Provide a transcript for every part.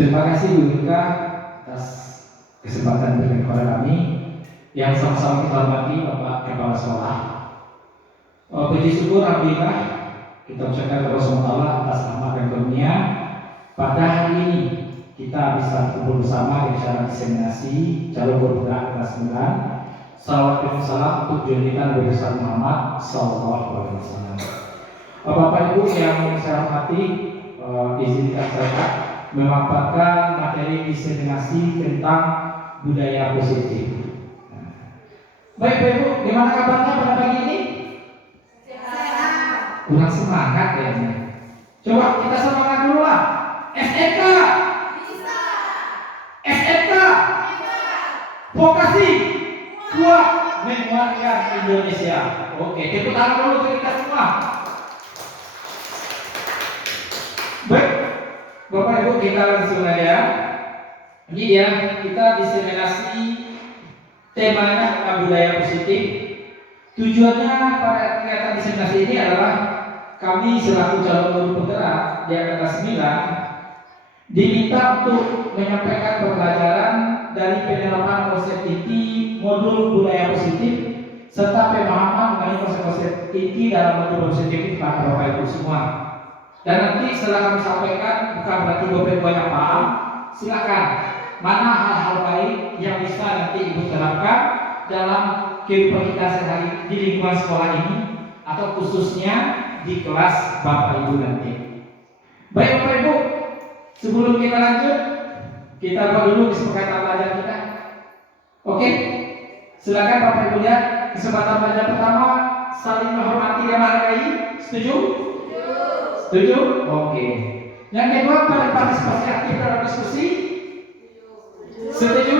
Terima kasih Bu Mika atas kesempatan berikan kepada kami. Yang sama-sama kita hormati Bapak Kepala Sekolah. Puji syukur alhamdulillah kita ucapkan kepada Allah atas rahmat dan karunia. Pada hari ini kita bisa kumpul bersama di acara diseminasi calon guru penggerak kelas 9. Salawat dan salam untuk junjungan Nabi besar Muhammad Sallallahu Alaihi Wasallam. Bapak Ibu yang saya hormati, izinkan saya memaparkan materi diseminasi tentang budaya positif. Baik Bapak Ibu, gimana kabarnya pada pagi ini? Sehat. Kurang semangat kayaknya. Coba kita semangat dulu lah. SMK. Bisa. SMK. Bisa. Vokasi. Kuat menguatkan Indonesia. Oke, tepuk tangan dulu untuk kita semua. Baik, Bapak Ibu kita langsung aja. Ini ya, kita diseminasi temanya tentang budaya positif. Tujuannya pada kegiatan diseminasi ini adalah kami selaku calon guru penggerak di kelas 9 diminta untuk menyampaikan pembelajaran dari penerapan konsep inti modul budaya positif serta pemahaman mengenai konsep-konsep inti dalam modul positif kepada Bapak Ibu semua. Dan nanti setelah kami sampaikan, bukan berarti Bapak Ibu yang paham, silakan mana hal-hal baik yang bisa nanti Ibu terapkan dalam kehidupan kita sehari di lingkungan sekolah ini atau khususnya di kelas Bapak Ibu nanti. Baik Bapak Ibu, sebelum kita lanjut, kita buat dulu kesepakatan belajar kita. Oke, silakan Bapak Ibu lihat kesempatan belajar pertama, saling menghormati dan menghargai. Setuju? Setuju? Oke. Yang kedua, pada partisipasi aktif dalam diskusi. Setuju?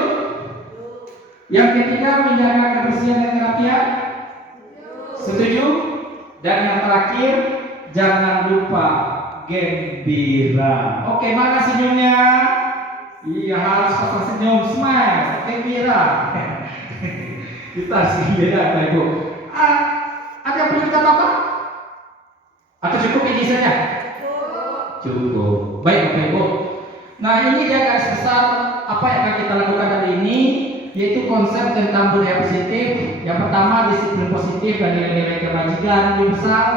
Yang ketiga, menjaga kebersihan dan kerapian. Setuju? Dan yang terakhir, jangan lupa gembira. Oke, mana senyumnya? Iya, harus pasang senyum, smile, gembira. Kita sih beda, Bapak Ibu. Ada yang perlu kita apa? Atau cukup ini saja? Cukup. Baik Bapak Ibu. Nah ini dia garis besar apa yang akan kita lakukan hari ini, yaitu konsep tentang budaya positif. Yang pertama disiplin positif dan nilai-nilai kebajikan universal,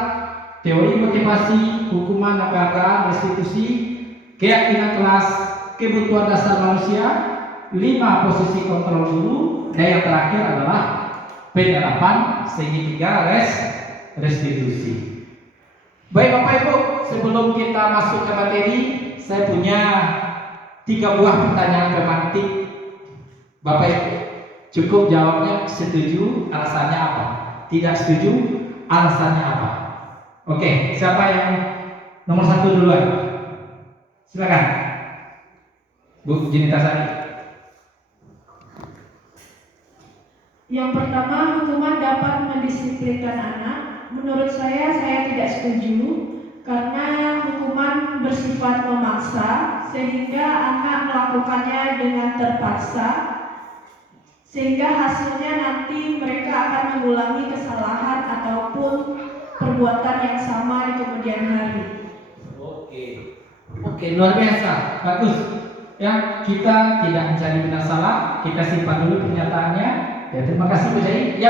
teori motivasi, hukuman dan keagamaan, restitusi, keyakinan kelas, kebutuhan dasar manusia, 5 posisi kontrol guru, dan yang terakhir adalah penerapan segitiga restitusi. Baik Bapak Ibu, sebelum kita masuk ke materi, saya punya 3 buah pertanyaan pemantik. Bapak Ibu, cukup jawabnya setuju, alasannya apa? Tidak setuju, alasannya apa? Oke, siapa yang nomor 1 duluan? Silakan, Bu Junita Sari. Yang pertama, hukuman dapat mendisiplinkan anak. Menurut saya tidak setuju karena hukuman bersifat memaksa sehingga anak melakukannya dengan terpaksa sehingga hasilnya nanti mereka akan mengulangi kesalahan ataupun perbuatan yang sama di kemudian hari. Oke, luar biasa, bagus. Ya, kita tidak mencari benar salah, kita simpan dulu pernyataannya. Ya, terima kasih Bu Jai.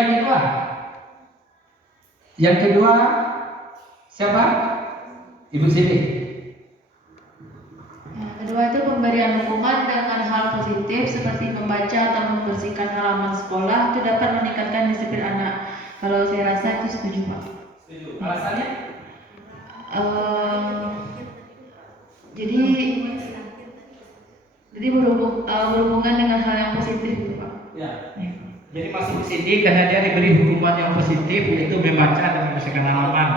Yang kedua, siapa? Ibu Siti. Yang kedua itu pemberian hukuman dengan hal positif seperti membaca atau membersihkan halaman sekolah itu dapat meningkatkan disiplin anak. Kalau saya rasa itu setuju Pak. Setuju. Alasannya? Jadi berhubungan dengan hal yang positif gitu Pak. Ya. Jadi masuk ke sini karena dia diberi hukuman yang positif, yaitu membaca dan membersihkan halaman,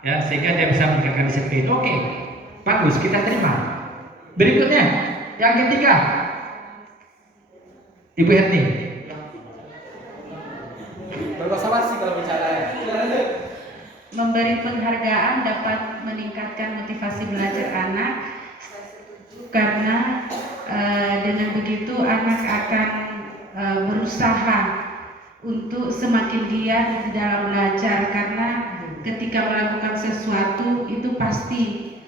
ya, sehingga dia bisa meningkatkan disiplin. Oke, bagus, kita terima. Berikutnya, yang ketiga, Ibu Herni. Bersabar sih kalau bicara ya. Memberi penghargaan dapat meningkatkan motivasi belajar anak karena dengan begitu anak akan berusaha untuk semakin giat di dalam belajar karena ketika melakukan sesuatu itu pasti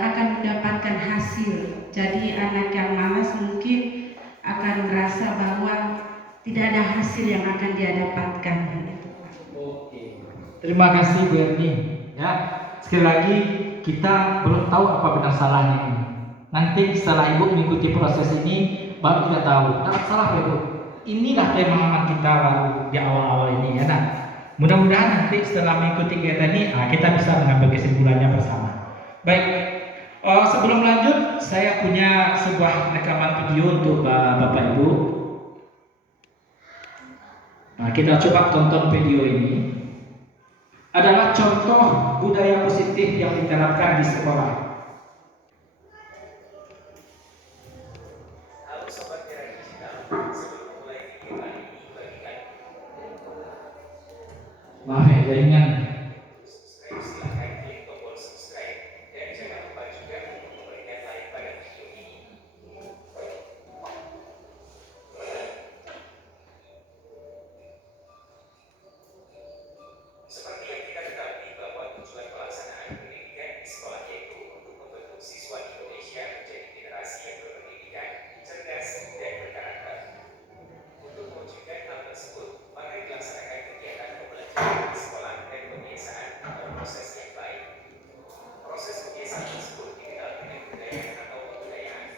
akan mendapatkan hasil. Jadi anak yang malas mungkin akan merasa bahwa tidak ada hasil yang akan dia dapatkan. Gitu, Pak. Oke. Terima kasih Bu Erni. Ya, sekali lagi kita belum tahu apa benar salahnya ini. Nanti setelah Ibu mengikuti proses ini baru kita tahu. Nah, salah Pak Ibu. Inilah pemahaman kita baru di awal-awal ini ya. Nah, mudah-mudahan nanti setelah mengikuti kegiatan ini kita bisa mengambil kesimpulannya bersama. Baik, sebelum lanjut saya punya sebuah rekaman video untuk Bapak Ibu. Nah, kita coba tonton video ini. Adalah contoh budaya positif yang diterapkan di sekolah. Halo sobat Gerak Digital, sebelum mulai video kali ini bagikan. Maaf ya, jaringan. Silahkan klik tombol subscribe dan jangan lupa juga untuk memberikan like pada video ini. Seperti yang kita ketahui bahwa tujuan pelaksanaan pendidikan di sekolah yaitu untuk membentuk siswa Indonesia menjadi generasi yang berpendidikan, cerdas, dan berkarakter. Untuk mewujudkan hal tersebut, maka dilaksanakan kegiatan pembelajaran di sekolah dan pembiasaan atau proses yang baik. Proses pembiasaan tersebut dikenal dengan budaya atau kebudayaan.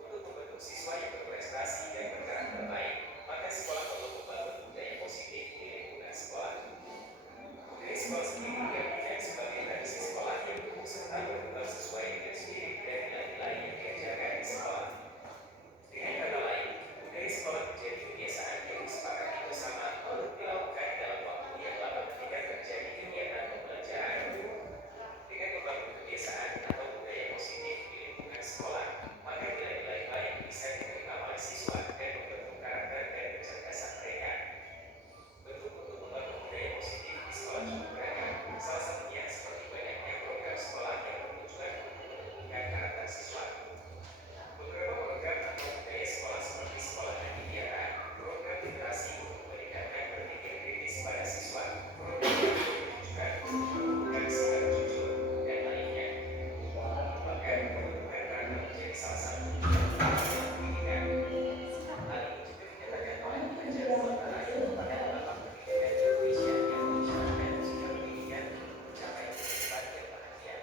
Untuk membentuk siswa yang berprestasi dan berkarakter baik, maka sekolah perlu membangun budaya positif di lingkungan sekolah. Budaya sekolah sendiri diartikan sebagai tradisi sekolah yang tumbuh serta berkembang sesuai dengan spirit dan nilai-nilai yang diajarkan di sekolah. Dengan kata lain, budaya sekolah menjadi kebiasaan yang disepakati bersama untuk dilakukan dalam waktu yang lama ketika terjadi kegiatan pembelajaran. Dengan membangun kebiasaan atau budaya positif di lingkungan sekolah, maka nilai-nilai baik bisa diterima oleh siswa dan membentuk karakter dan kecerdasan mereka. Bentuk untuk membangun budaya positif di sekolah cukup beragam, salah satunya seperti banyaknya program sekolah yang bertujuan untuk menumbuhkan karakter siswa. Beberapa program atau budaya sekolah seperti sekolah anti-biara, program literasi untuk meningkatkan berpikir kritis pada siswa, program yang bertujuan untuk menumbuhkan sikap jujur, dan lainnya. Bahkan pembentukan karakter menjadi salah satu tujuan utama dalam pendidikan. Hal ini juga dinyatakan oleh pengajar sementara yang merupakan bapak pendidikan Indonesia yang mengisyaratkan jika pendidikan untuk mencapai kehidupan yang bahagia.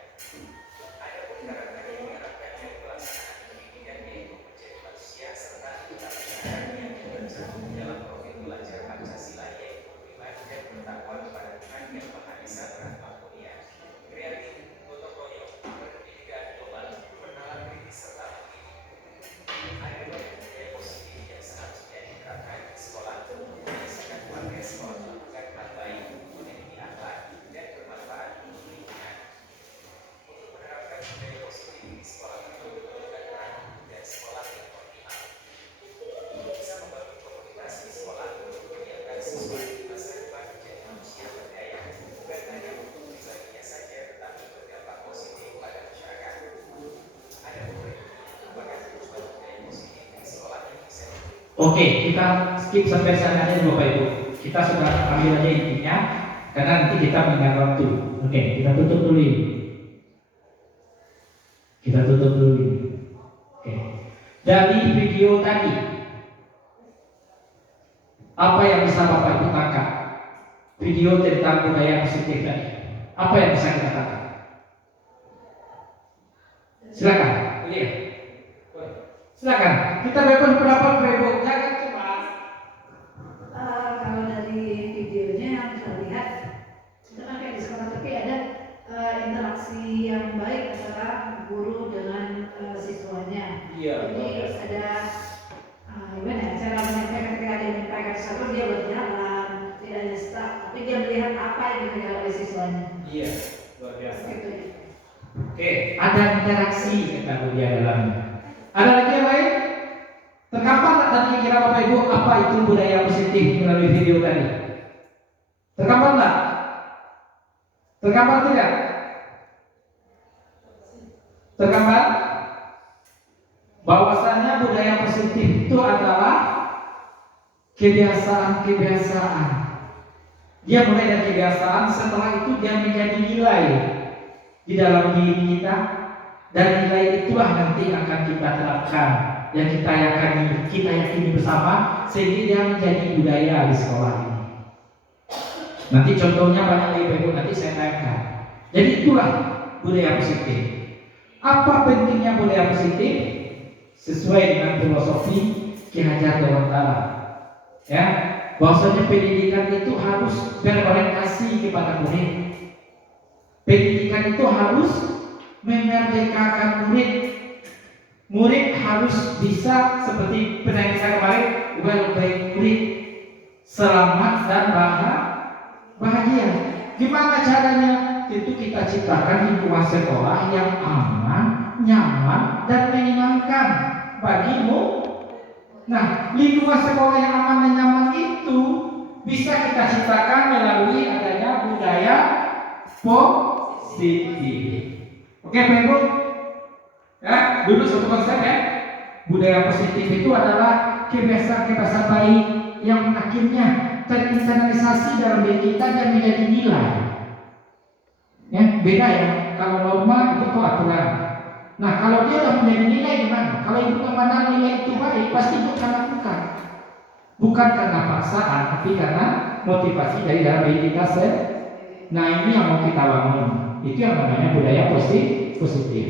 Adapun karakter yang diharapkan dari pelaksanaan pendidikan yaitu menjadi manusia serta anggota masyarakat yang tercermin dalam profil pelajar Pancasila yaitu beriman dan bertakwa kepada Tuhan yang Maha Esa Rahmat Mulia, kreatif, gotong royong, berpendidikan global, bernalar kritis serta mandiri. Ada banyak budaya positif yang seharusnya diterapkan di sekolah untuk membiasakan warga sekolah melakukan hal baik, memiliki akhlak, dan bermanfaat untuk lingkungan. Untuk menerapkan budaya positif di sekolah perlu diperlukan peran dan sekolah yang optimal. Untuk bisa membangun komunitas di sekolah untuk menyiapkan siswa di masa depan menjadi manusia berdaya, bukan hanya untuk pribadinya saja tetapi berdampak positif pada masyarakat. Ada beberapa merupakan tujuan budaya positif di sekolah yang bisa. Oke, kita skip sampai sana aja Bapak Ibu. Kita sudah ambil aja intinya karena nanti kita mengingat waktu. Oke, kita tutup dulu ini. Kita tutup dulu ini. Oke. Dari video tadi, apa yang bisa Bapak Ibu tangkap? Video tentang budaya positif tadi. Apa yang bisa kita tangkap? Silakan, lihat. Silakan. Kita bebas pendapat Bapak Ibu. Jangan cemas. Kalau dari videonya yang saya lihat itu kan kayak di sekolah tapi ada interaksi yang baik antara guru dengan siswanya. Iya. Jadi ada gimana ya, cara menyampaikan ketika dia menyampaikan sesuatu dia berjalan tidak hanya stuck tapi dia melihat apa yang dilihat oleh siswanya. Iya, luar biasa. Gitu. Oke, ada interaksi kata Bu dia dalamnya. Ada lagi yang lain? Terkampar tak tadi kira Bapak Ibu apa itu budaya positif melalui video tadi? Terkampar tak? Terkampar tidak? Terkampar? Bahwasannya budaya positif itu adalah kebiasaan-kebiasaan. Dia mulai dari kebiasaan, setelah itu dia menjadi nilai di dalam diri kita, Dan nilai itulah nanti akan kita terapkan yang kita yakini bersama sehingga dia menjadi budaya di sekolah ini. Nanti contohnya banyak lagi Ibu, nanti saya tayangkan. Jadi itulah budaya positif. Apa pentingnya budaya positif? Sesuai dengan filosofi Ki Hajar Dewantara. Ya, bahwasanya pendidikan itu harus berorientasi kepada murid. Pendidikan itu harus memerdekakan murid. Murid harus bisa seperti penanya saya kemarin, well-being murid, selamat dan bahagia. Gimana caranya? Itu kita ciptakan lingkungan sekolah yang aman, nyaman, dan menyenangkan bagimu. Nah, lingkungan sekolah yang aman dan nyaman itu bisa kita ciptakan melalui adanya budaya positif. Oke, Pak Ibu? Ya, dulu satu konsep ya. Budaya positif itu adalah kebiasaan-kebiasaan baik yang akhirnya terinternalisasi dalam diri kita dan menjadi nilai. Ya, beda ya. Kalau norma itu aturan. Nah, kalau dia sudah menjadi nilai gimana? Kalau ibu memandang nilai itu baik, pasti ibu akan lakukan. Bukan karena paksaan, tapi karena motivasi dari dalam diri kita sendiri. Nah, ini yang mau kita bangun. Itu yang namanya budaya positif.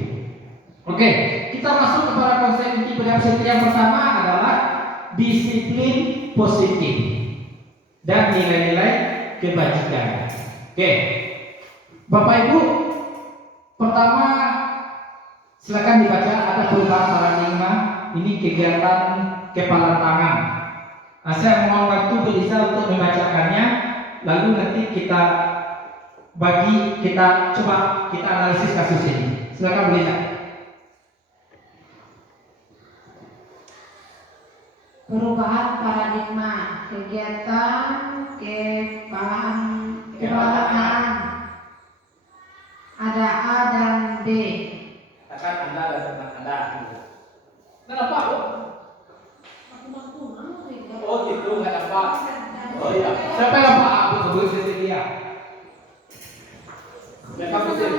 Oke, kita masuk kepada konsep inti budaya positif yang pertama adalah disiplin positif dan nilai-nilai kebajikan. Oke, Bapak Ibu, pertama silakan dibaca ada perubahan paradigma. Ini kegiatan kepala tangan. Nah, saya mau waktu Belisa untuk membacakannya, lalu nanti kita coba kita analisis kasus ini. Silakan Belisa. Perubahan paradigma kegiatan kepalaan ada A dan B. Katakan Anda dan teman Anda. Kenapa, Bu? Oh gitu, nggak nampak. Oh iya. Siapa yang nampak? Aku sebut sisi dia. Ya kamu sih.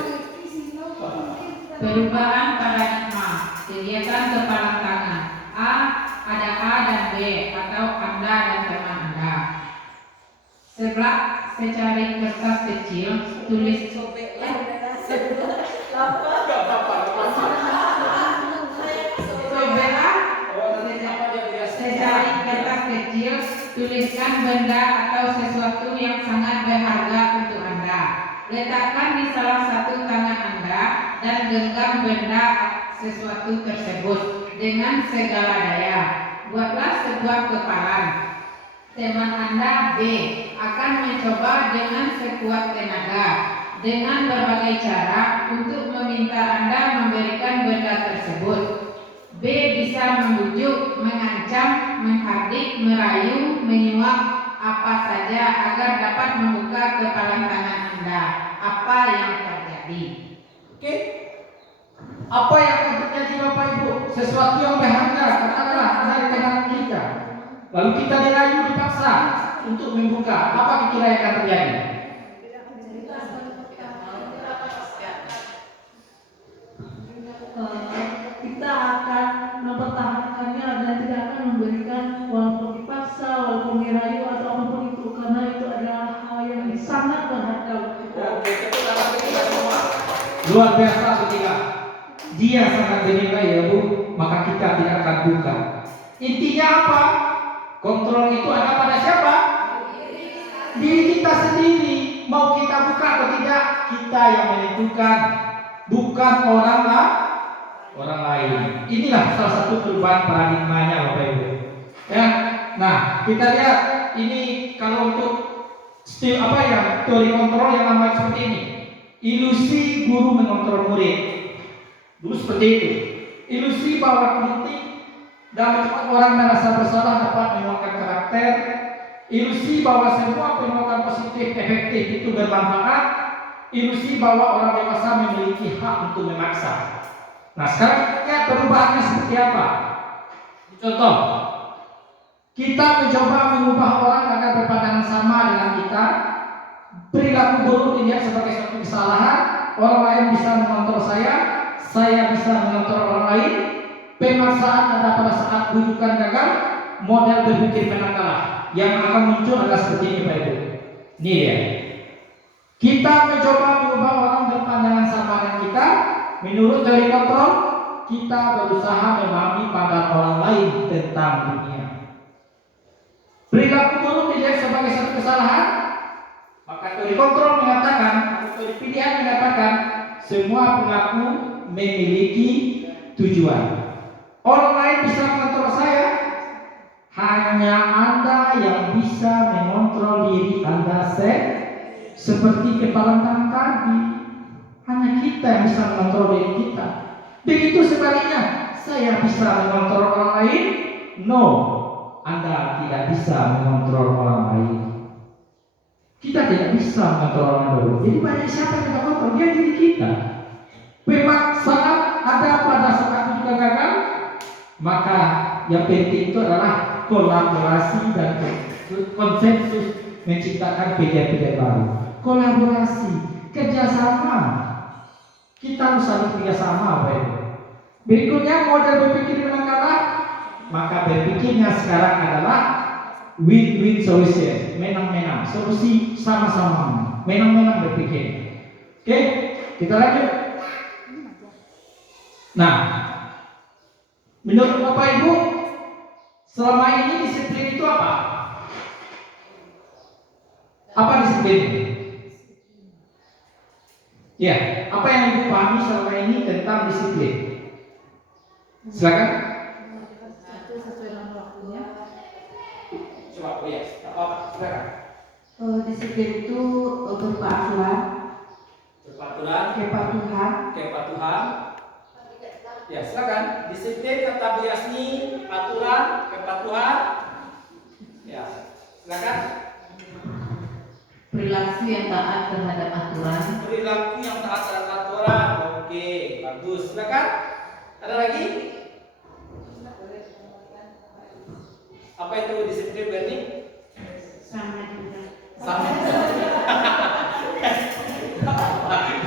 Perubahan paradigma kegiatan kepala tangan A ada A dan B atau Anda dan teman Anda. Sebelah secari kertas kecil tulis secari kertas kecil tuliskan benda atau sesuatu yang sangat berharga untuk Anda. Letakkan di salah satu tangan Anda dan genggam benda sesuatu tersebut dengan segala daya. Buatlah sebuah kepalan. Teman Anda B akan mencoba dengan sekuat tenaga dengan berbagai cara untuk meminta Anda memberikan benda tersebut. B bisa membujuk, mengancam, menghardik, merayu, menyuap apa saja agar dapat membuka kepalan tangan Anda. Apa yang terjadi? Oke. Apa yang akan terjadi Bapak Ibu? Sesuatu yang berharga, katakanlah dari tangan kita. Lalu kita dirayu dipaksa untuk membuka. Apa kira-kira yang akan terjadi? Kita akan mempertahankannya dan tidak akan memberikan walaupun dipaksa, walaupun dirayu atau apapun itu, karena itu adalah hal yang sangat berharga. Luar biasa ketika dia sangat bernilai ya Bu, maka kita tidak akan buka. Intinya apa? Kontrol itu ada pada siapa? Diri kita sendiri. Mau kita buka atau tidak, kita yang menentukan, bukan orang lain. Inilah salah satu perubahan paradigmanya Bapak Ibu. Ya. Nah, kita lihat ini kalau untuk teori kontrol yang namanya seperti ini. Ilusi guru mengontrol murid. Dulu seperti itu. Ilusi bahwa kritik dan membuat orang merasa bersalah dapat menguatkan karakter. Ilusi bahwa semua penguatan positif efektif itu bermanfaat. Ilusi bahwa orang dewasa memiliki hak untuk memaksa. Nah, sekarang kita lihat perubahannya seperti apa. Contoh, kita mencoba mengubah orang agar berpandangan sama dengan kita. Perilaku buruk dilihat sebagai suatu kesalahan. Orang lain bisa mengontrol saya saya bisa mengontrol orang lain. Pemaksaan ada pada saat rujukan gagal, model berpikir menang kalah. Yang akan muncul adalah seperti ini Pak Ibu. Ini ya. Kita mencoba mengubah orang berpandangan sama dengan kita. Menurut teori kontrol, kita berusaha memahami pandangan orang lain tentang dunia. Perilaku buruk dilihat sebagai satu kesalahan, maka teori kontrol mengatakan, atau teori pilihan mengatakan, semua perilaku memiliki tujuan. Orang lain bisa mengontrol saya, hanya Anda yang bisa mengontrol diri Anda seperti kepala tangan tadi. Hanya kita yang bisa mengontrol diri kita. Begitu sebaliknya, saya bisa mengontrol orang lain? No, Anda tidak bisa mengontrol orang lain. Kita tidak bisa mengontrol orang lain. Jadi banyak siapa yang kita kontrol? Dia diri kita. Pemaksaan ada pada saat juga gagal, maka yang penting itu adalah kolaborasi dan konsensus menciptakan pilihan-pilihan baru. Kolaborasi, kerjasama. Kita harus saling kerjasama, Pak. Berikutnya model berpikir menang kalah. Maka berpikirnya sekarang adalah win-win solution, menang-menang, solusi sama-sama, menang-menang berpikir. Oke, kita lanjut. Nah, menurut Bapak Ibu, selama ini disiplin itu apa? Apa disiplin? Ya, apa yang Ibu pahami selama ini tentang disiplin? Silakan. Itu sesuai dengan waktunya. Coba, ya, apa? Silakan. Disiplin itu berupa aturan, Peraturan, kepatuhan, kepatuhan. Ya, silakan. Disiplin kata Bu Yasni, aturan, kepatuhan. Ya, silakan. Perilaku yang taat terhadap aturan. Perilaku yang taat terhadap aturan. Oke, bagus. Silakan. Ada lagi? Apa itu disiplin Berni? sama juga. Sama.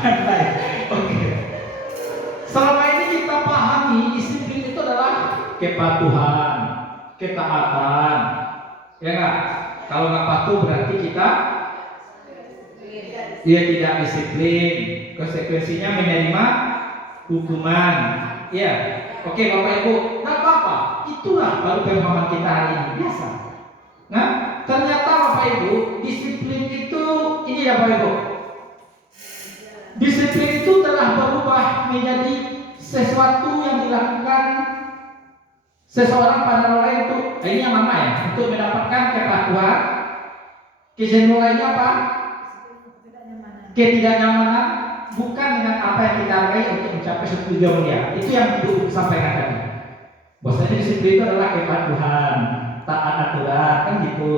Baik. Oke. Selama ini kita pahami disiplin itu adalah kepatuhan, ketaatan. Ya enggak? Kalau nggak patuh berarti kita tidak disiplin. Konsekuensinya menerima hukuman. Ya. Oke, Bapak Ibu. Nggak apa-apa. Itulah baru pemahaman kita hari ini. Biasa. Nah, ternyata Bapak Ibu, disiplin itu ini ya Bapak Ibu. Disiplin itu telah berubah menjadi sesuatu yang dilakukan seseorang pada orang lain untuk ini yang mana ya? Untuk mendapatkan kepatuhan. Kecenderungannya apa? Ketidaknyamanan, bukan dengan apa yang kita raih untuk mencapai suatu tujuan mulia. Itu yang Ibu sampaikan tadi. Bahwasanya disiplin itu adalah kepatuhan, taat aturan, kan gitu.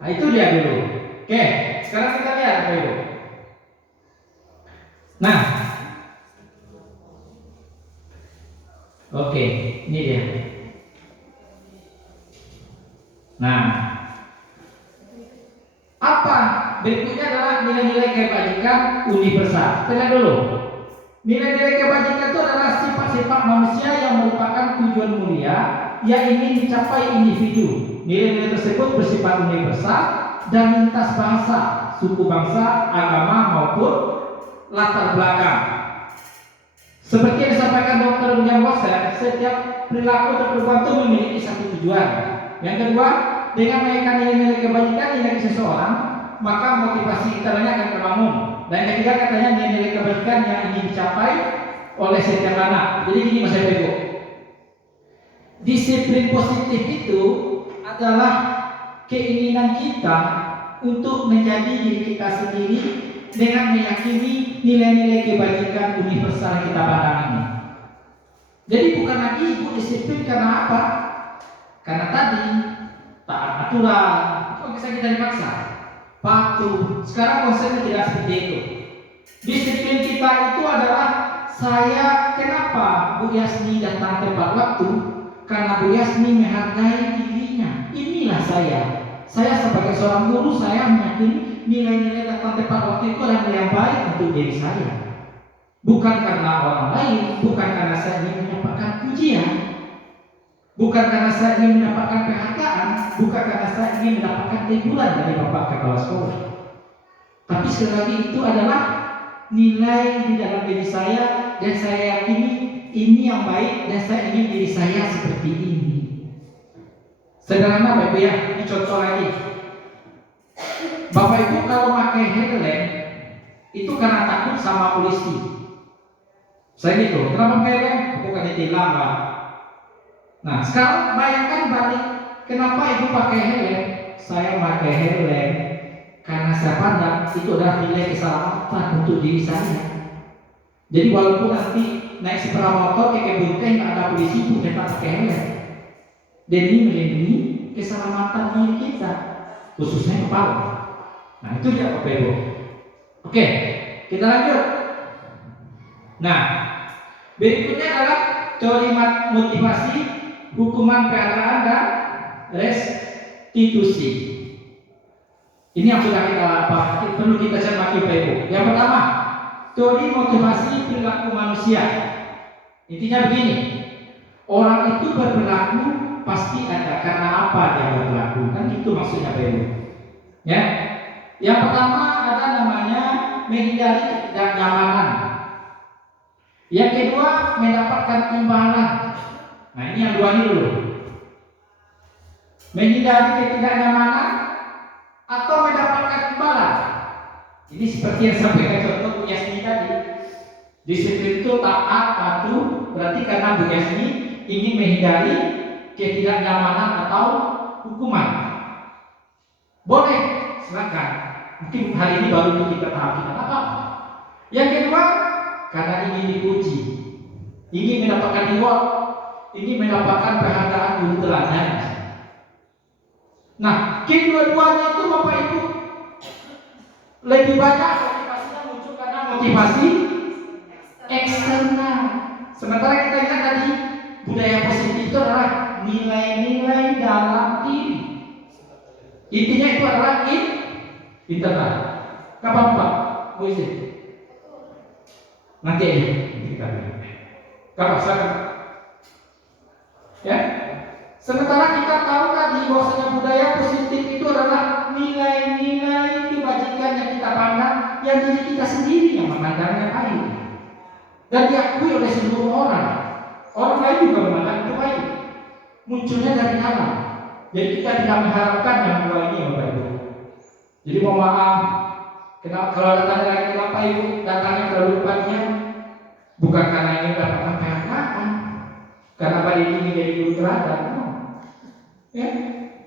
Nah itu dia dulu. Oke, sekarang kita lihat Bapak Ibu. Nah, oke, ini dia. Nah, apa berikutnya adalah nilai-nilai kebajikan universal. Kita lihat dulu. Nilai-nilai kebajikan itu adalah sifat-sifat manusia yang merupakan tujuan mulia yang ingin dicapai individu. Nilai-nilai tersebut bersifat universal dan lintas bangsa, suku bangsa, agama maupun latar belakang. Seperti yang disampaikan Dr. William Wasser, setiap perilaku atau perbuatan itu memiliki satu tujuan. Yang kedua, dengan menaikkan nilai-nilai kebajikan nilai seseorang, maka motivasi kita akan terbangun. Dan yang ketiga katanya nilai-nilai kebajikan yang ingin dicapai oleh setiap anak. Jadi gini Mas Ibu, disiplin positif itu adalah keinginan kita untuk menjadi diri kita sendiri dengan meyakini nilai-nilai kebajikan universal yang kita pandang ini. Jadi bukan lagi Ibu disiplin karena apa? Karena tadi taat aturan, itu bisa kita dipaksa. Patuh. Sekarang konsepnya tidak seperti itu. Disiplin kita itu adalah saya. Kenapa Bu Yasni datang tepat waktu? Karena Bu Yasni menghargai dirinya. Inilah saya. Saya sebagai seorang guru, saya meyakini nilai-nilai datang tepat waktu itu adalah nilai yang baik untuk diri saya. Bukan karena orang lain, bukan karena saya ingin mendapatkan pujian, bukan karena saya ingin mendapatkan penghargaan, bukan karena saya ingin mendapatkan teguran dari Bapak Kepala Sekolah. Tapi sekali lagi itu adalah nilai di dalam diri saya, dan saya yakini ini yang baik, dan saya ingin diri saya seperti ini. Sederhana Bapak Ibu ya, ini contoh lagi. Bapak Ibu kalau pakai helm itu karena takut sama polisi. Saya gitu, kenapa pakai helm? Bukan ditilang Pak. Nah sekarang bayangkan balik, kenapa Ibu pakai helm? Saya pakai helm karena saya pandang itu adalah nilai keselamatan untuk diri saya. Jadi walaupun nanti naik sepeda motor kayak bunting nggak ada polisi pun kita pakai helm. Dan ini melindungi keselamatan diri kita, khususnya kepala. Nah itu dia Bapak Ibu. Oke, kita lanjut. Nah, berikutnya adalah teori motivasi, hukuman penghargaan dan restitusi. Ini yang sudah perlu kita cermati Bapak Ibu. Yang pertama, teori motivasi perilaku manusia. Intinya begini, orang itu berperilaku pasti ada karena apa dia berperilaku, kan itu maksudnya Bapak Ibu. Ya, yang pertama ada namanya menghindari ketidaknyamanan. Yang kedua mendapatkan imbalan. Nah ini yang dua ini dulu. Menghindari ketidaknyamanan atau mendapatkan imbalan. Ini seperti yang sampaikan contoh Bu Yasmi tadi. Disiplin itu taat, patuh, berarti karena Bu Yasmi ingin menghindari ketidaknyamanan atau hukuman. Boleh, silakan. Mungkin hari ini baru itu kita tahap kita apa. Yang kedua, karena ingin dipuji, ingin mendapatkan reward, ingin mendapatkan penghargaan guru teladan. Nah, kedua-duanya itu Bapak Ibu lebih banyak motivasinya muncul karena motivasi eksternal. Sementara kita lihat tadi budaya positif itu adalah nilai-nilai dalam diri. Intinya itu adalah internal. Kapan Pak? Bu izin. Nanti aja kita lihat. Kapan silakan. Ya. Sementara kita tahu tadi bahwasanya budaya positif itu adalah nilai-nilai kebajikan yang kita pandang, yang diri kita sendiri yang memandangnya baik dan diakui oleh seluruh orang. Orang lain juga memandang itu baik. Munculnya dari dalam. Jadi kita tidak mengharapkan yang dua ini Bapak Ibu. Jadi mohon maaf, kalau datang lagi kenapa Ibu datangnya terlalu panjang? Bukan karena ingin mendapatkan penghargaan, karena Pak ini menjadi guru teladan. Ya.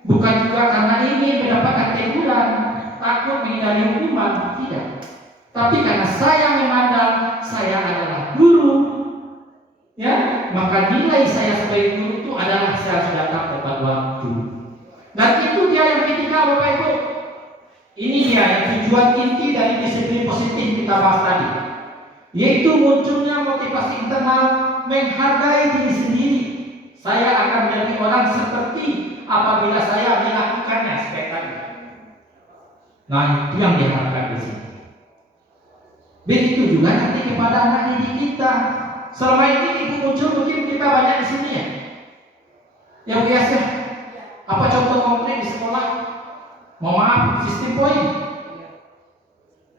Bukan juga karena ingin mendapatkan teguran, takut menghindari hukuman, tidak. Tapi karena saya memandang saya adalah guru, ya, maka nilai saya sebagai guru itu adalah saya harus datang tepat waktu. Dan itu dia yang ketiga Bapak Ibu. Ini dia yang tujuan inti dari disiplin positif kita bahas tadi, yaitu munculnya motivasi internal menghargai diri sendiri. Saya akan menjadi orang seperti apabila saya melakukannya seperti tadi. Nah itu yang diharapkan di sini. Begitu juga nanti kepada anak didik kita. Selama ini ibu muncul mungkin kita banyak di sini ya. Yang biasa, apa contoh konkret di sekolah? Mohon maaf, sistem poin.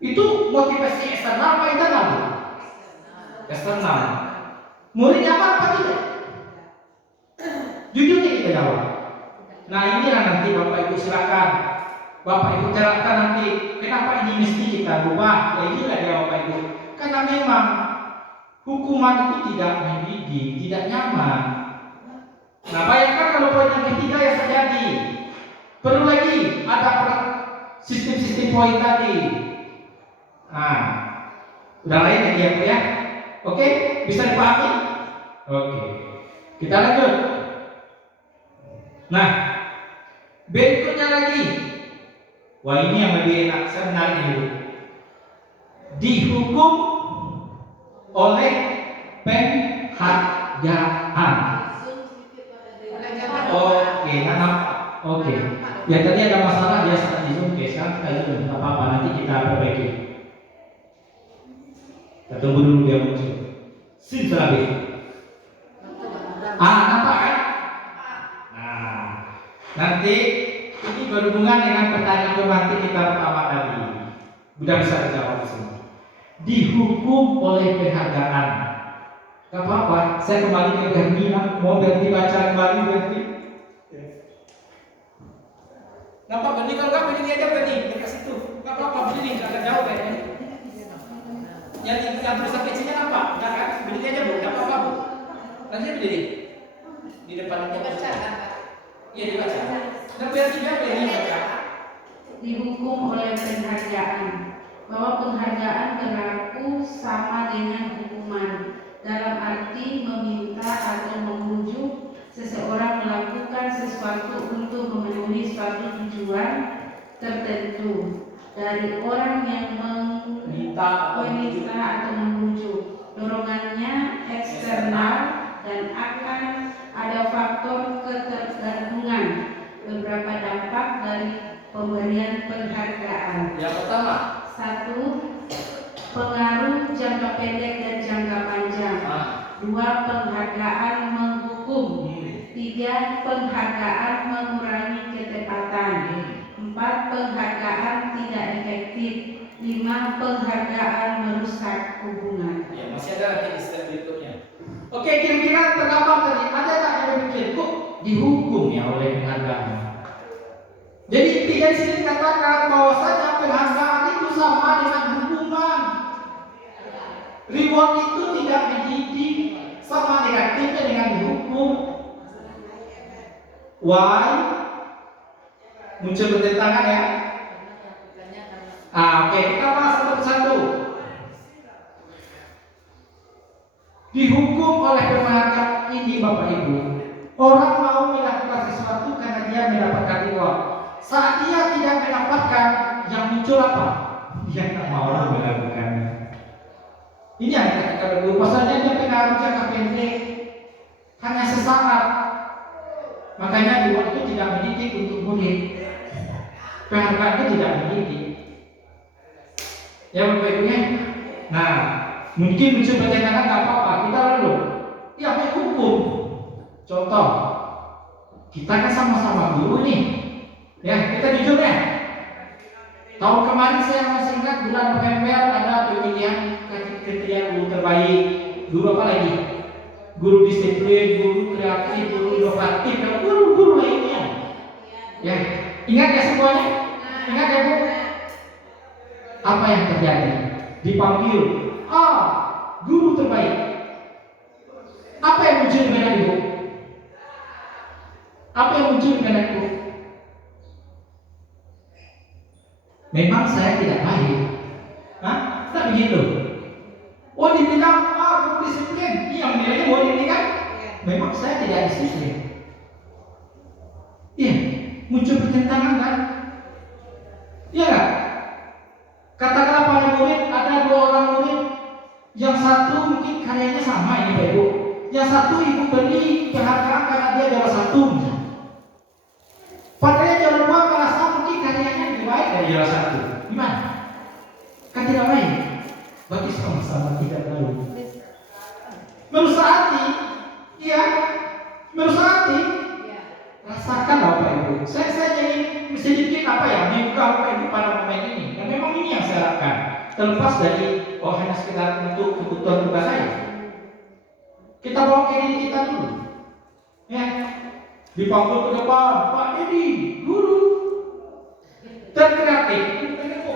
Itu motivasi eksternal apa internal? Eksternal. Murid nyaman apa tidak? Jujur nih kita jawab. Nah inilah nanti Bapak Ibu silakan. Bapak Ibu terangkan nanti kenapa ini mesti kita ubah. Ya itulah dia Bapak Ibu. Karena memang hukuman itu tidak mendidik, tidak nyaman. Nah bayangkan kalau poin yang ketiga yang terjadi. Perlu lagi ada sistem-sistem poin tadi. Nah, udah lain lagi ya Bu ya. Oke, bisa dipahami? Oke, kita lanjut. Nah, berikutnya lagi. Wah ini yang lebih enak, saya menarik dulu. Dihukum oleh penghargaan. Oke, oke. Ya tadi ada masalah dia saat di zoom, sekarang kita zoom, tak apa-apa nanti kita perbaiki. Tunggu dulu dia muncul. Simsalabim. Nampak kan? Nah, nanti ini berhubungan dengan pertanyaan romantik kita pertama tadi. Sudah bisa dijawab semua. Dihukum oleh penghargaan. Gak apa-apa, saya kembali ke Hermina, mau berhenti baca kembali berhenti. Nampak berhenti, kalau nggak berdiri aja berhenti dekat situ. Gak apa-apa berdiri, nggak jauh kayaknya. Yang tulisan kecilnya nampak, nggak kan? Berdiri aja bu, nggak apa-apa bu. Nanti berdiri di depan itu baca. Iya dibaca. Dan berarti dia baca. Dihukum oleh penghargaan, bahwa penghargaan berlaku sama dengan hukuman, dalam arti meminta atau membujuk seseorang melakukan sesuatu untuk memenuhi suatu tujuan tertentu dari orang yang meminta atau membujuk. Dorongannya eksternal dan akan ada faktor ketergantungan. Beberapa dampak dari pemberian penghargaan. Yang pertama, 1. Pengaruh jangka pendek dan jangka panjang. 2. Penghargaan menghukum. 3. Penghargaan mengurangi ketepatan. 4. Penghargaan tidak efektif. 5. Penghargaan merusak hubungan. ya masih ada lagi istilah berikutnya. Oke, kira-kira tergambar tadi ada tak yang berpikir kok dihukum ya oleh penghargaan? Jadi intinya di sini dikatakan bahwasanya penghargaan itu sama dengan hukuman. Reward itu tidak dididik, sama negatifnya dengan dihukum. Why? Muncul bertentangan ya? Oke, kita bahas satu persatu. Dihukum oleh penghargaan ini Bapak Ibu. Orang mau melakukan sesuatu karena dia mendapatkan reward. Saat dia tidak mendapatkan, yang muncul apa? Dia tak mau melakukannya. Ini yang kita dulu. Pasalnya dia pengaruh jangka pendek, hanya sesaat. Makanya reward itu tidak mendidik untuk murid. Penghargaan itu tidak mendidik. Ya Bapak Ibu ya. Nah, mungkin muncul pertanyaan nggak apa-apa. Kita lalu, ya hukum. Contoh, kita kan sama-sama guru nih. Ya, kita jujur ya. Tahun kemarin saya masih ingat bulan November ada pemilihan kriteria guru terbaik. Guru apa lagi? Guru disiplin, guru kreatif, guru inovatif, dan guru-guru lainnya. Ya, ingat ya semuanya? Ingat ya Bu? Apa yang terjadi? Dipanggil, guru terbaik. Apa yang muncul di benak Ibu? Apa yang muncul di benak Ibu? Memang saya tidak baik. Tak begitu. Oh dibilang guru disiplin. Iya, nilainya boleh ini kan? Memang saya tidak disiplin. Iya, muncul pertentangan kan? Iya kan? Katakanlah para murid, ada 2 orang murid. Yang satu mungkin karyanya sama ini Pak Ibu. Yang satu Ibu beri penghargaan karena dia juara 1. Padahal juara 2 merasa mungkin karyanya lebih baik dari juara 1. Gimana? Kan tidak baik. Bagi sama-sama tidak baik. Merusak hati. Iya. Merusak hati. Rasakan Bapak Ibu. Saya jadi sedikit dibuka Bapak Ibu pada momen ini. Dan memang ini yang saya harapkan. Terlepas dari hanya sekedar untuk kebutuhan tugas saya. Kita bawa ke diri kita dulu. Ya. Dipanggil ke depan, Pak Dedi, guru terkreatif.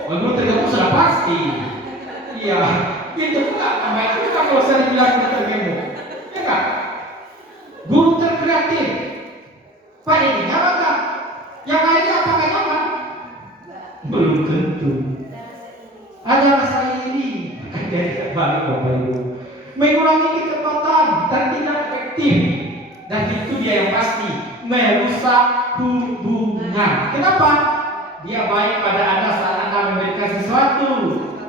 Guru tergabung sudah pasti. Iya, itu enggak. Nama itu kan kalau saya bilang tergabung. Ya kan? Guru terkreatif. Pak Dedi, nyaman tak? Yang lainnya apakah nyaman? Belum tentu. Ada rasa iri, dari terbalik Bapak Ibu. Mengurangi kecepatan dan tidak efektif. Dan itu dia yang pasti merusak hubungan. Kenapa? Dia baik pada Anda saat Anda memberikan sesuatu,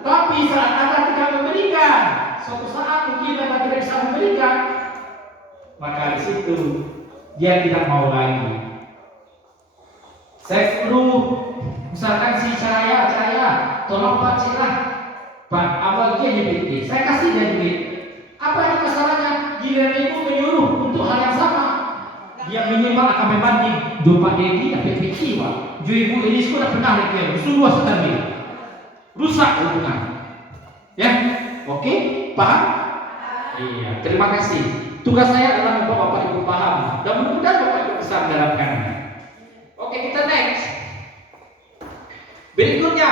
tapi saat Anda tidak memberikan, suatu saat mungkin Anda tidak bisa memberikan, maka di situ dia tidak mau lagi. Saya perlu misalkan si Cahaya, tolong Pak Cira, Pak, awal dia duit, saya kasih dia duit. Apa ini masalahnya? Giliran ibu menyuruh untuk hal yang sama. Dia minimal akan membanding jumpa Dedi dan PPC, Pak. Ju ibu ini sudah pernah lekir, sungguh sekali. Rusak hubungan. Ya, oke, paham? Iya, terima kasih. Tugas saya adalah membuat Bapak Ibu paham dan mudah-mudahan Bapak Ibu bisa menerapkan. Oke, kita next. Berikutnya,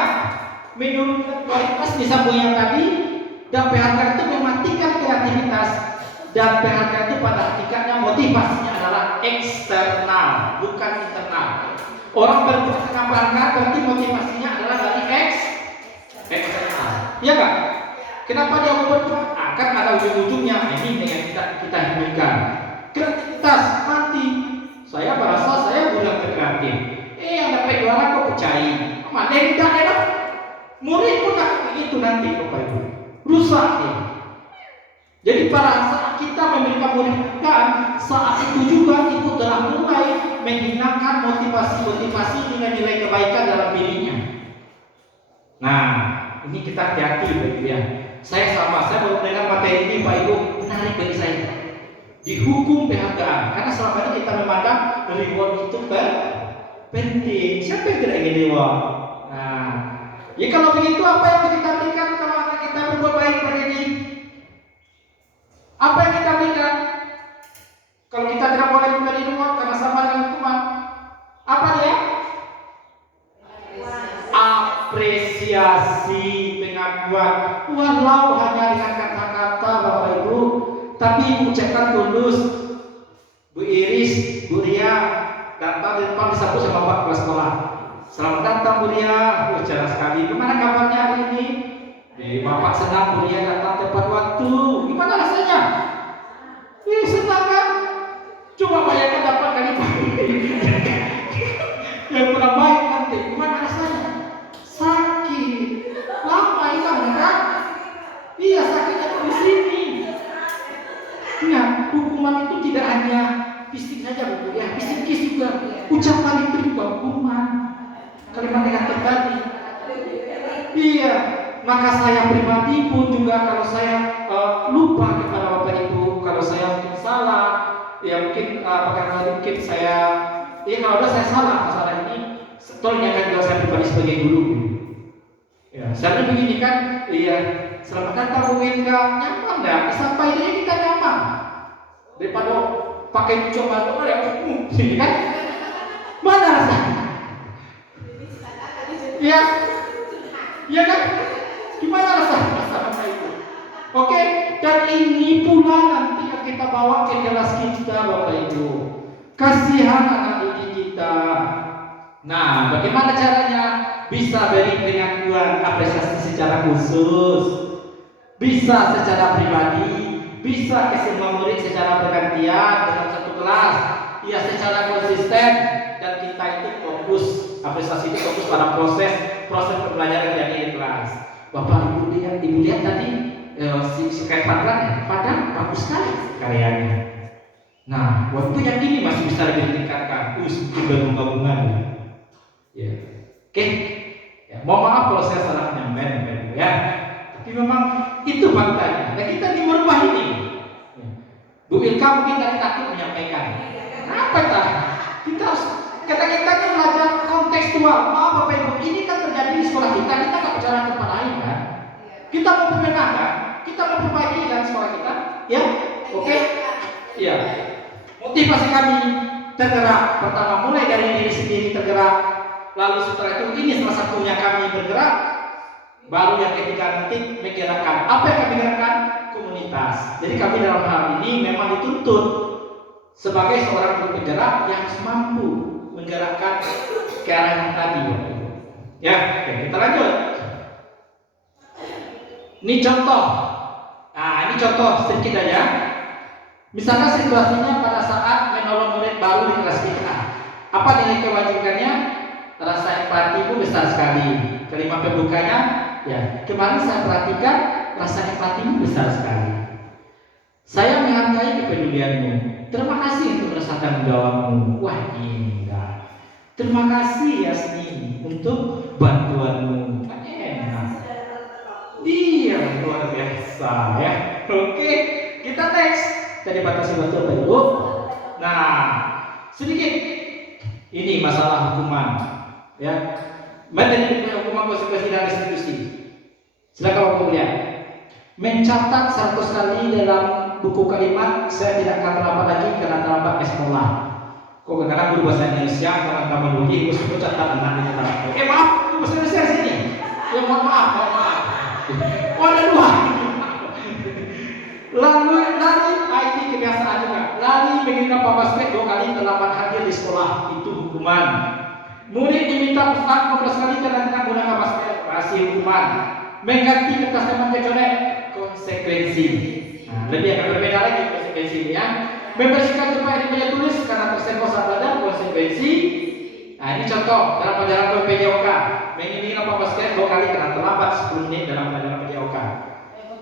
menurunkan kualitas disambung yang tadi, dan PHK itu mematikan kreativitas, dan PHK itu pada hakikatnya motivasinya adalah eksternal, bukan internal. Orang berbuat dengan PHK berarti motivasinya adalah dari eksternal. Iya kan? Kenapa dia mau berbuat? Akan ada ujung-ujungnya. Ini yang kita himpunkan. Kreativitas mati. Saya merasa saya bukan kreatif. Yang dapat juara kok percaya. Mana tidak ya? Murid pun tak begitu nanti Bapak Ibu. Rusak ya. Jadi pada saat kita memberikan modifikasi, saat itu juga itu telah mulai menghinakan motivasi nilai-nilai kebaikan dalam dirinya. Nah, ini kita hati-hati Bapak Ibu ya. Saya baru mendengar materi ini Pak Ibu, menarik bagi saya. Dihukum PHK karena selama ini kita memandang reward itu penting. Siapa yang tidak ingin reward? Nah, ya kalau begitu apa yang kita berikan kalau anak kita berbuat baik pada ini? Apa yang kita berikan? Kalau kita tidak boleh memberi reward karena sama dengan hukuman, apa dia? Apresiasi, pengakuan, walau hanya dengan kata-kata Bapak Ibu, tapi ucapkan tulus. Bu Iris, Bu Ria, datang di depan disambut sama Pak Kepala Sekolah. Selamat datang Bu Ria, cerah sekali. Gimana kabarnya hari ini? Bapak senang Bu Ria datang tepat waktu. Gimana rasanya? Senang kan? Coba bayangkan dapat kali yang kurang baik nanti. Gimana rasanya? Sakit. Lama hilang kan? Iya, sakitnya di sini. Nah, hukuman itu tidak hanya fisik saja Bu ya, psikis juga. Ucapan itu juga hukuman. Kalimat negatif tadi. Iya, maka saya pribadi pun juga kalau saya lupa kepada Bapak Ibu, kalau saya mungkin salah, ya mungkin karena mungkin saya, ya kalau ada saya salah masalah ini, tolong ingatkan juga saya pribadi sebagai guru. Ya, saya begini kan, iya, selamat datang Bu Winka, nyaman nggak? Sampai ini kita nyaman daripada pakai coba doa ya, sini kan? Mana rasanya? Ya, ya kan? Gimana rasanya sama itu? Oke, dan ini pula nanti yang kita bawa ke kelas kita Bapak Ibu. Kasihan anak didik kita. Nah, bagaimana caranya? Bisa beri pengakuan apresiasi secara khusus, bisa secara pribadi, bisa ke semua murid secara bergantian dalam satu kelas, ya secara konsisten, dan kita itu fokus, apresiasi itu fokus pada proses pembelajaran yang di kelas. Bapak Ibu lihat tadi si kayak Padang bagus sekali karyanya. Nah, waktu yang ini masih bisa lebih ditingkatkan, gabungan. Ya, oke. Ya, mohon maaf kalau saya salah menyampaikan, ya. Tapi memang itu faktanya. Dan kita di rumah ini, ya. Bu Ilka mungkin tadi takut menyampaikan. Apa tak? Kita harus kita belajar kontekstual. Maaf Bapak Ibu, ini kan terjadi di sekolah kita nggak bicara tempat lain kan? Kita mau membenarkan, kita mau perbaiki dan sekolah kita, ya, oke? Ya. Motivasi kami tergerak. Pertama mulai dari diri sendiri tergerak. Lalu setelah itu ini salah satunya kami bergerak. Baru yang ketiga nanti menggerakkan. Apa yang kami gerakkan? Komunitas. Jadi kami dalam hal ini memang dituntut sebagai seorang guru penggerak yang harus mampu menggerakkan ke arah yang tadi. Ya, oke, kita lanjut. Ini contoh. Nah, ini contoh sedikit aja. Misalkan situasinya pada saat menolong murid baru di kelas kita. Apa nilai kewajibannya? Rasa empati itu besar sekali. Kalimat pembukanya, ya, kemarin saya perhatikan rasa empati itu besar sekali. Saya menghargai kepedulianmu. Terima kasih untuk rasa tanggung jawabmu. Wah, indah. Terima kasih Yasmin untuk bantuanmu. Enak. biasa ya. Oke, kita next. Tadi batasi waktu Bapak Ibu. Nah, sedikit ini masalah hukuman ya. Materi hukuman konsekuensi dan restitusi. Silakan Bapak lihat. Mencatat 100 kali dalam buku kalimat, saya tidak akan terlambat lagi karena terlambat ke sekolah. Kok kadang-kadang guru bahasa Indonesia kalau tambah bunyi, gue catat anaknya terlambat. Maaf, guru bahasa Indonesia di sini. Ya mohon maaf. Oh ada dua. Lalu lari, ini kebiasaan juga. Lari menginap Pak Basket 2 kali terlambat hadir di sekolah, itu hukuman. Murid diminta pulang 15 kali karena tidak gunakan masker, masih hukuman. Mengganti kertas teman kecoret, konsekuensi. Nah, lebih akan berbeda lagi konsekuensinya. Membersihkan tempat di meja tulis karena tersenggol saat belajar, konsekuensi. Nah, ini contoh dalam pelajaran PJOK. Menginap Pak Basket 2 kali karena terlambat 10 menit dalam pelajaran PJOK.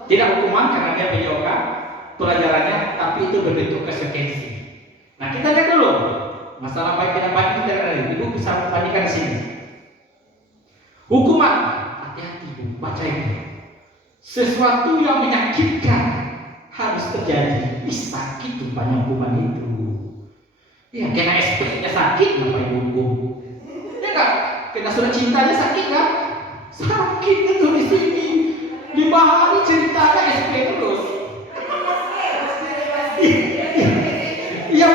Tidak hukuman karena dia PJOK pelajarannya, tapi itu berbentuk konsekuensi. Nah, kita lihat dulu masalah baik tidak baik kita lihat. Ibu bisa membandingkan di sini. Hukuman, hati-hati Bu, baca ini. Sesuatu yang menyakitkan harus terjadi. Sakit rupanya hukuman itu. Ya, kena SP-nya sakit, ngapain hukum? Ya kan? Kena surat cintanya sakit kan? Sakit itu di sini. 5 hari ceritanya SP terus. Iya.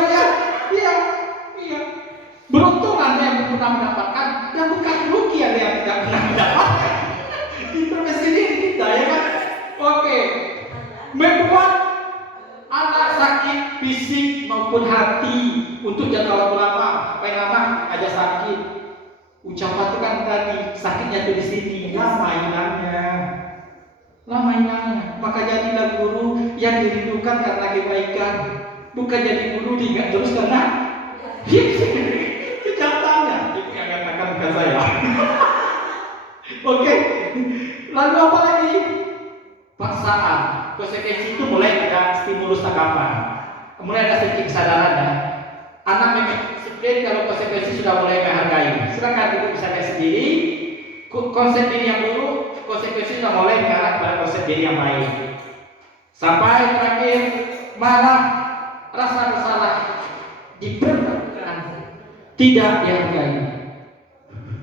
Beruntung Anda yang pernah mendapatkan, dan bukan rugi Anda yang tidak pernah mendapatkan. Intervensi diri kita, ya kan? Oke. Membuat anak sakit fisik maupun hati untuk jangka waktu lama. Apa yang lama aja sakit. Ucapan itu kan tadi sakitnya itu di sini, lama hilangnya. Maka jadilah guru yang dirindukan karena kebaikan, bukan jadi guru diingat terus karena kejahatannya. Itu yang katakan bukan saya. Oke. Lalu apa lagi? Paksaan. Konsekuensi itu mulai ada stimulus tanggapan, mulai ada sedikit kesadaran ya. Anak memang disiplin kalau konsekuensi sudah mulai menghargai. Silakan ibu bisa lihat sendiri. Konsep diri yang dulu, konsekuensi sudah mulai mengarah kepada konsep diri yang baik. Sampai terakhir marah, rasa bersalah diperlukan, tidak dihargai.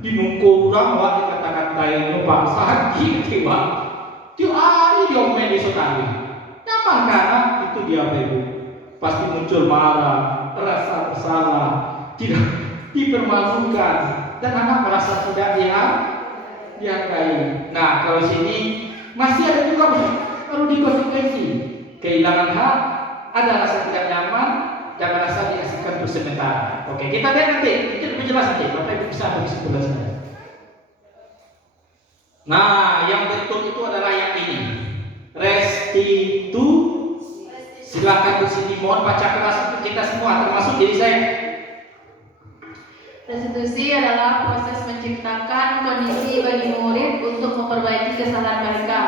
Dimukul orang wak dikata-katain Pak sakit Pak. Tiap hari diomelin di sotari. Nyaman karena itu dia Ibu. Pasti muncul marah, rasa bersalah, tidak dipermalukan, dan anak merasa tidak dihargai. Nah, kalau sini masih ada juga perlu dikonsekuensi. Kehilangan hak, ada rasa tidak nyaman, dan rasa diasingkan untuk sementara. Oke, kita lihat nanti, itu lebih jelas nanti. Bapak Ibu bisa berkesimpulan saya. Nah, yang betul itu adalah yang ini. Restitusi. Silakan di sini, mohon baca keras untuk kita semua, termasuk diri saya. Restitusi adalah proses menciptakan kondisi bagi murid untuk memperbaiki kesalahan mereka,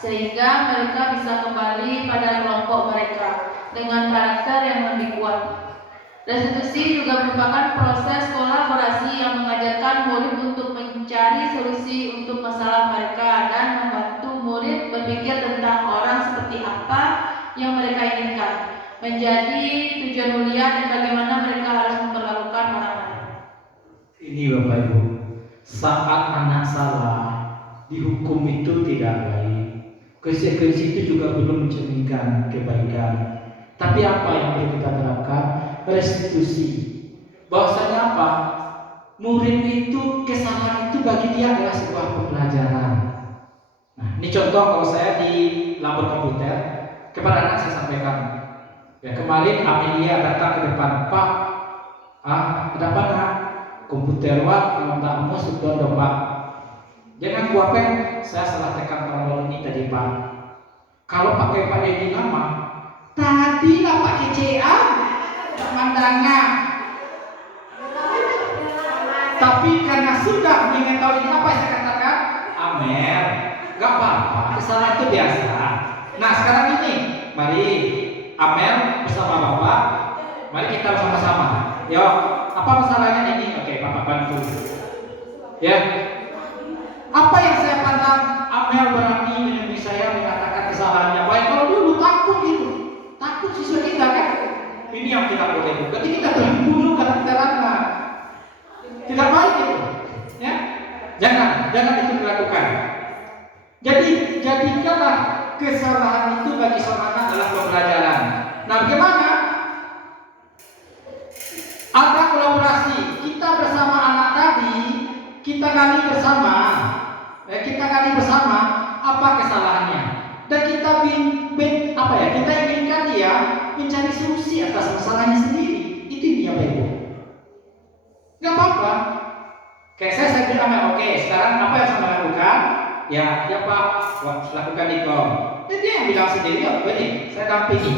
sehingga mereka bisa kembali pada kelompok mereka dengan karakter yang lebih kuat. Restitusi juga merupakan proses kolaborasi yang mengajarkan murid untuk mencari solusi untuk masalah mereka dan membantu murid berpikir tentang orang seperti apa yang mereka inginkan, menjadi tujuan mulia dan bagaimana mereka harus memperlakukan orang lain. Ini Bapak Ibu, saat anak salah dihukum itu tidak baik. Konsekuensi itu juga belum mencerminkan kebaikan. Tapi apa yang perlu kita terapkan? Restitusi. Bahwasanya apa? Murid itu, kesalahan itu bagi dia adalah sebuah pembelajaran. Nah, ini contoh kalau saya di labor komputer, kepada anak saya sampaikan. Ya, kemarin Amelia datang ke depan, Pak, ada apa nak? Komputer wak, tak mau sudah Pak. Jangan kuapen, saya salah tekan tombol ini tadi Pak. Kalau pakai Pak Dedi nama, tadi lah Pak CCA, pemandangan. Tapi karena sudah mengetahui apa yang saya katakan, Amel, gak apa-apa, kesalahan itu biasa. Nah sekarang ini, mari Amel bersama Bapak, mari kita bersama-sama. Yo, apa masalahnya ini? Oke, Bapak bantu. Ya, apa yang saya pandang Amel berani menemui saya mengatakan kesalahannya. Ini yang tidak boleh. Berarti kita terbunuh karena kita lambat. Tidak baik itu. Ya, jangan itu dilakukan. Jadi jadikanlah kesalahan itu bagi seorang anak adalah pembelajaran. Nah, bagaimana? Ada kolaborasi. Kita bersama anak tadi, kita gali bersama apa kesalahannya. Dan kita kita inginkan dia mencari solusi atas masalahnya sendiri. Itu dia, Pak Ibu. Gak apa-apa. Kayak saya bilang, oke, sekarang apa yang saya lakukan? Ya Pak, lakukan itu. Dan dia yang bilang sendiri, ya begini, saya dampingi.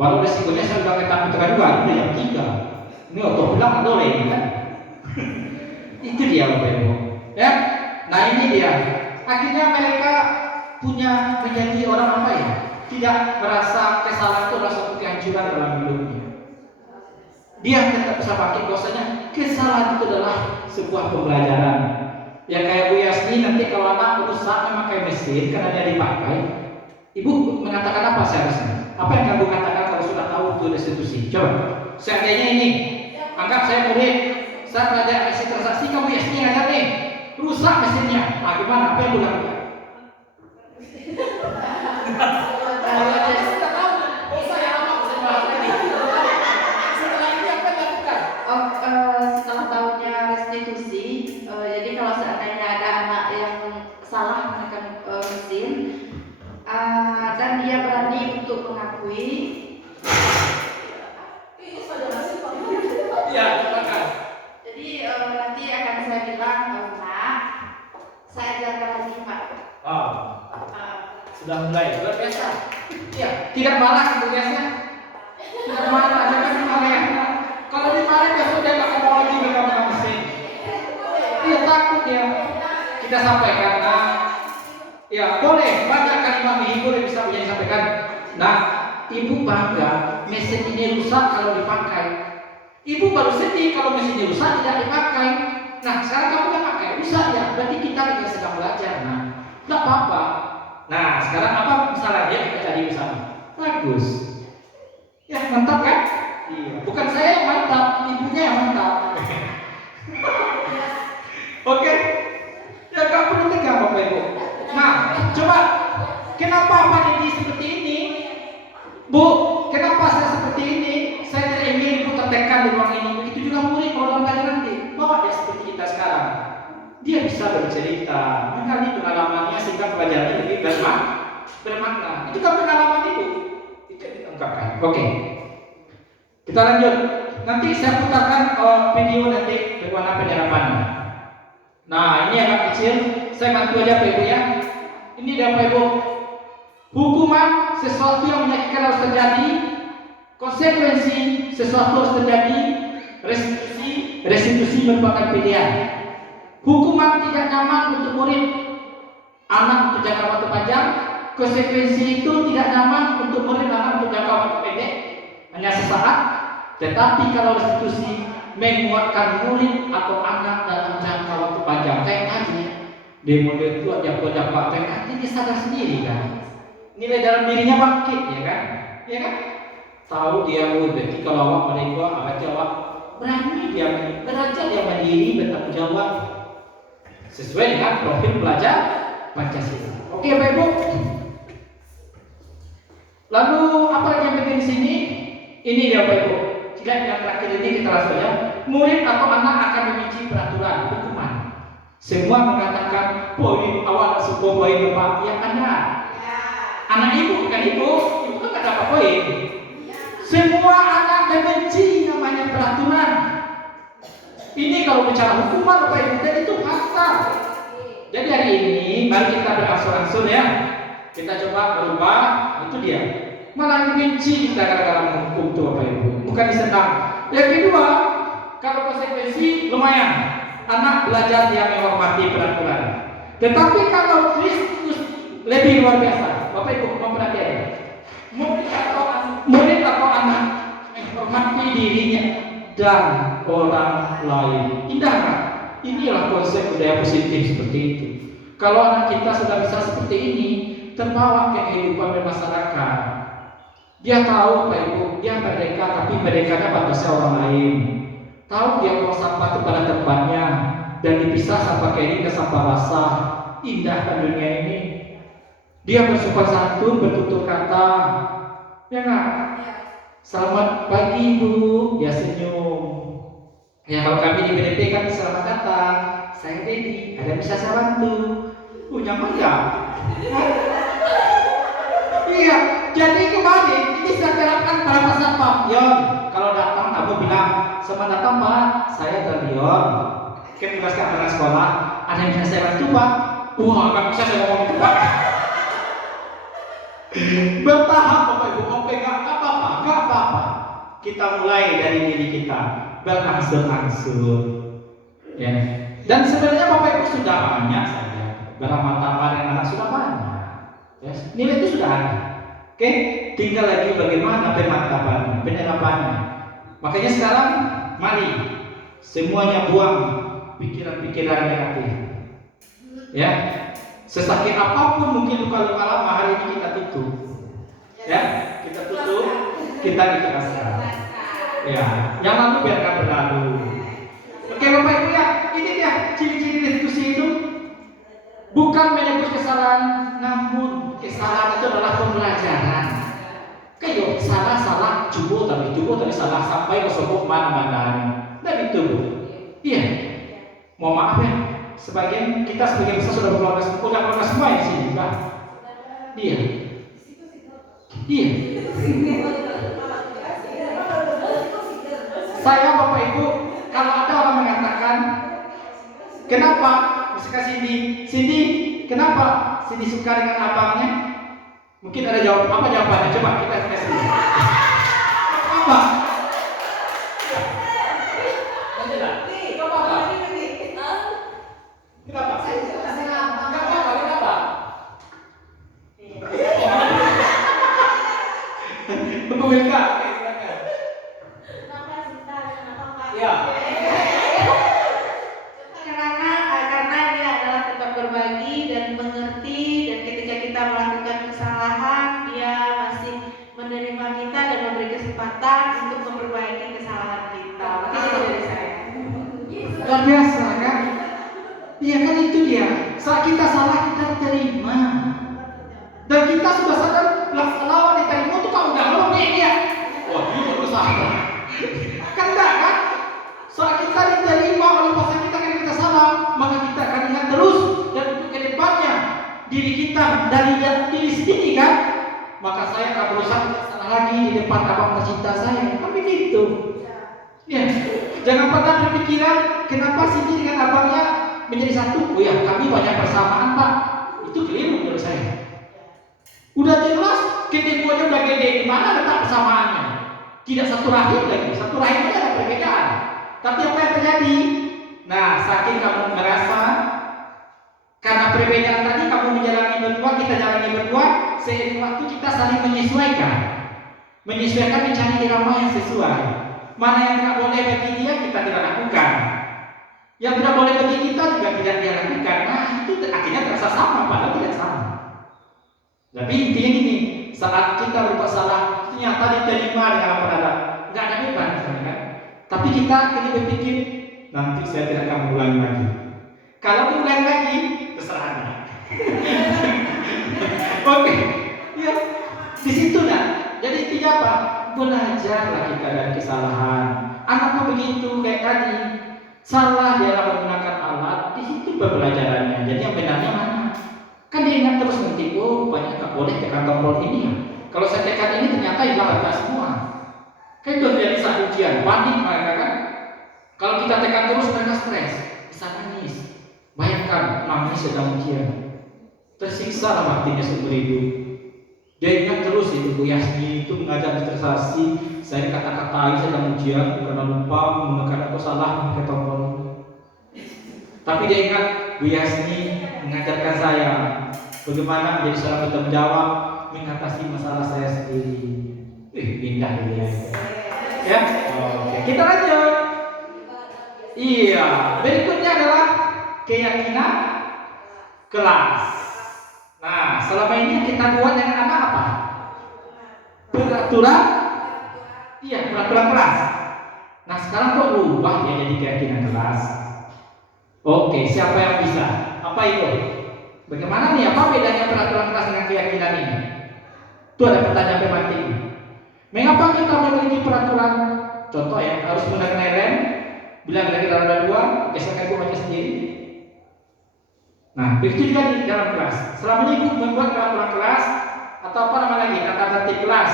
Walau resikonya saya sudah ketemu kedua, ini yang 3. Ini untuk bilang boleh, kan? Itu dia, Bapak Ibu. Ya, nah ini dia. Akhirnya mereka menjadi orang apa ya? Tidak merasa kesalahan itu adalah suatu kehancuran dalam hidupnya. Dia tetap bisa pakai bahwasanya kesalahan itu adalah sebuah pembelajaran. Ya kayak Bu Yasni nanti kalau anak berusaha memakai mesin karena dia dipakai, Ibu mengatakan apa seharusnya? Apa yang kamu katakan kalau sudah tahu itu restitusi? Coba. Seandainya ini, anggap saya murid, saya belajar mesin transaksi, kamu Yasni ngajar nih, rusak mesinnya. Nah, gimana? Apa yang Bu lakukan? Setelah tahunnya restitusi, jadi kalau seandainya ada anak yang salah menggunakan mesin dan dia berani untuk mengakui, Iya, silakan. jadi nanti akan saya bilang, nak, saya ajarkan lagi Pak. Sudah mulai luar biasa. Iya, tidak marah itu biasa. Tidak marah, jangan dimarah. Kalau dimarah ya sudah nggak mau lagi megang mesin. Iya takut ya. Kita sampaikan, nah, ya boleh banyak kalimat menghibur yang bisa disampaikan. Nah, Ibu bangga mesin ini rusak kalau dipakai. Ibu baru sedih kalau mesinnya rusak tidak dipakai. Nah, sekarang kamu kan pakai rusak ya. Berarti kita lagi sedang belajar. Nah, nggak apa-apa. Nah, sekarang apa masalahnya kita cari bersama. Bagus. Ya, mantap kan? Iya. Bukan saya yang mantap, ibunya yang mantap. Oke. Ya nggak perlu tegang Bapak Ibu. Nah, coba kenapa Pak Didi seperti ini? Bu, kenapa saya seperti ini? Saya tidak ingin Ibu tertekan di ruang ini. Begitu juga murid kalau dalam belajar nanti. Bawa dia seperti kita sekarang. Dia bisa bercerita, menggali pengalamannya sehingga pelajarannya lebih bermakna. Itu kan pengalaman Ibu. Itu diungkapkan. Oke. Kita lanjut. Nanti saya putarkan video nanti bagaimana penyerapannya. Nah, ini agak kecil. Saya bantu aja Pak Ibu ya. Ini dia Pak Ibu. Hukuman sesuatu yang menyakitkan harus terjadi. Konsekuensi sesuatu harus terjadi. Restitusi merupakan pilihan. Hukuman tidak nyaman untuk murid, anak untuk jangka waktu panjang. Konsekuensi itu tidak nyaman untuk murid, anak untuk jangka waktu pendek, hanya sesaat. Tetapi kalau restitusi menguatkan murid atau anak dalam jangka waktu panjang, kayak tadi di model itu ada jangka kayak dia sadar sendiri kan, nilai dalam dirinya bangkit ya kan, tahu dia berarti kalau awak menikah awak jawab berani dia belajar dia mandiri bertanggung jawab sesuai dengan profil pelajar Pancasila. Oke Bapak Ibu. Lalu apa lagi yang penting di sini? Ini dia Bapak Ibu. Yang terakhir ini kita langsung ya. Murid atau anak akan membenci peraturan hukuman. Semua mengatakan poin awal sebuah poin Bapak yang anak. Anak ibu bukan ibu kan nggak dapat poin. Semua anak membenci namanya peraturan. Ini kalau bicara hukuman Bapak Ibu dan itu fakta. Jadi hari ini mari kita berangsur-angsur ya. Kita coba berubah. Itu dia. Malah membenci kita gara-gara menghukum itu Bapak Ibu. Bukan disenang. Yang kedua, kalau konsekuensi lumayan. Anak belajar dia menghormati peraturan. Tetapi kalau Kristus lebih luar biasa. Bapak Ibu memperhatikan. Murid atau anak menghormati dirinya dan orang lain. Indah kan? Inilah konsep budaya positif seperti itu. Kalau anak kita sudah bisa seperti ini, terbawa ke kehidupan bermasyarakat. Dia tahu Pak Ibu, dia merdeka tapi merdekanya batasnya orang lain. Tahu dia buang sampah itu pada tempatnya dan dipisah sampah kering ke sampah basah. Indah kan dunia ini. Dia bersopan santun, bertutur kata. Ya nggak? Selamat pagi Bu, dia senyum. Ya kalau kami di BDP kan selamat datang. Saya Dedi, ada bisa saya bantu? Nyaman nggak? Iya, jadi kemarin ini saya terapkan pada pasar Yon. Kalau datang kamu bilang, selamat datang Pak, saya Yon. Kita tugaskan anak sekolah, ada yang bisa saya bantu Pak? Wah, nggak bisa saya ngomong itu Pak. Bertahap Bapak Ibu, oke nggak apa-apa. Kita mulai dari diri kita, berangsur-angsur. Ya. Dan sebenarnya Bapak Ibu sudah banyak saja, beramal-amal yang anak sudah banyak. Ya, nilai itu sudah ada. Oke, tinggal lagi bagaimana pemantapannya, penerapannya. Makanya sekarang mari semuanya buang pikiran-pikiran negatif. Ya, sesakit apapun mungkin luka-luka lama hari ini kita tutup. Ya, kita tutup, kita ikhlaskan. Ya, yang lalu biarkan berlalu. Oke Bapak Ibu ya, ini dia ciri-ciri diskusi itu. Bukan menyebut kesalahan, namun kesalahan itu adalah pembelajaran. Kayak salah cukup tapi salah sampai ke sopok mana-mana. Dan itu, iya. Mohon maaf ya, sebagian besar sudah keluarga semua di sini, Pak. Iya. Saya Bapak Ibu, kalau ada orang mengatakan, kenapa? Misalkan Cindy, kenapa Cindy suka dengan abangnya? Mungkin ada apa jawabannya? Coba kita kasih. Apa? Karena dia adalah tempat berbagi dan mengerti, dan ketika kita melakukan kesalahan dia masih menerima kita dan memberi kesempatan untuk memperbaiki kesalahan kita. Makanya itu dari saya. Luar biasa kan? Iya kan itu dia. Saat kita salah kita terima. Dan kita sudah sadar lawan diterima itu kalau udah lawan dia. Wah ini baru salah. Kan enggak kan? Saat kita diterima oleh pasangan kita karena kita salah, maka kita akan ingat terus dan untuk kedepannya diri kita dari diri sendiri kan. Maka saya akan berusaha salah lagi di depan abang tercinta saya. Kan begitu. Ya, jangan pernah berpikiran kenapa Cindy dengan abangnya menjadi satu. Oh ya, kami banyak persamaan Pak. Itu keliru menurut saya. Udah jelas ketemuannya udah gede, di mana letak persamaannya? Tidak satu rahim lagi, satu rahim aja ada perbedaan. Tapi apa yang terjadi? Nah, saking kamu merasa karena perbedaan tadi kamu menjalani berdua, kita jalani berdua, seiring waktu kita saling menyesuaikan mencari irama yang sesuai. Mana yang tidak boleh bagi dia kita tidak lakukan, yang tidak boleh bagi kita juga tidak dia lakukan. Nah itu akhirnya terasa sama padahal tidak sama. Tapi intinya gini, saat kita berbuat salah ternyata diterima dengan apa adanya, nggak ada beban misalnya kan. Tapi kita ini berpikir nanti saya tidak akan mengulangi lagi. Kalau diulangi lagi terserah Anda. Oke, ya di situ nah. Jadi intinya apa? Belajarlah kita dari kesalahan. Anakku begitu kayak tadi, salah dia menggunakan alat, di situ pembelajarannya. Jadi yang benarnya mana? Kan dia ingat terus nanti, oh rupanya nggak boleh tekan tombol ini ya. Kalau saya tekan ini ternyata hilang harga semua. Kan itu terjadi saat ujian, panik mereka kan. Kalau kita tekan terus mereka stres, bisa nangis. Bayangkan nangis sedang ujian, tersiksa lah artinya seumur hidup. Dia ingat terus itu Bu Yasmi itu mengajar ilustrasi. Saya kata-katain sedang ujian karena lupa menekan atau salah menekan tombol. Tapi dia ingat Bu Yasmi mengajarkan saya bagaimana menjadi seorang bertanggung jawab mengatasi masalah saya sendiri. Indah dia. Ya, oke. Kita lanjut. Iya, berikutnya adalah keyakinan kelas. Nah, selama ini kita buat dengan anak apa? peraturan, iya peraturan kelas. Nah sekarang kok berubah ya jadi keyakinan kelas. Oke, siapa yang bisa? Apa itu? Bagaimana nih? Apa bedanya peraturan kelas dengan keyakinan ini? Itu ada pertanyaan tematik. Mengapa kita memiliki peraturan? Contoh ya, harus menggunakan rem. Bila kita roda 2, geserkan baca sendiri. Nah, begitu juga di dalam kelas. Selama ini ibu membuat peraturan kelas atau apa nama lagi? Tata tertib kelas.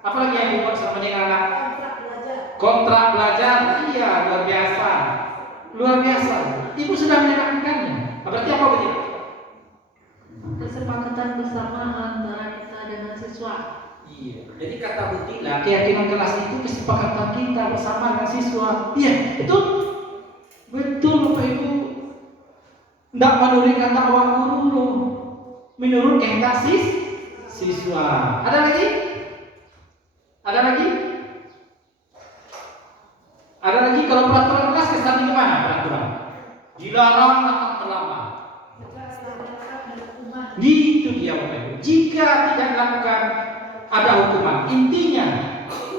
Apa lagi yang dibuat selama ini anak? Kontrak belajar. Iya, luar biasa. Luar biasa. Ibu sudah menerapkannya. Berarti apa begitu? Kesepakatan bersama antara kita dengan siswa. Iya. Jadi kata Butila, keyakinan kelas itu kesepakatan kita bersama dengan siswa. Iya, betul. Betul Bapak Ibu. Tidak menurunkan dakwah guru, menurut kehendak siswa. Ada lagi? Ada lagi? Ada lagi kalau peraturan kelas kesannya gimana peraturan? Dilarang datang terlambat. Itu dia Bapak Ibu. Jika tidak dilakukan ada hukuman. Intinya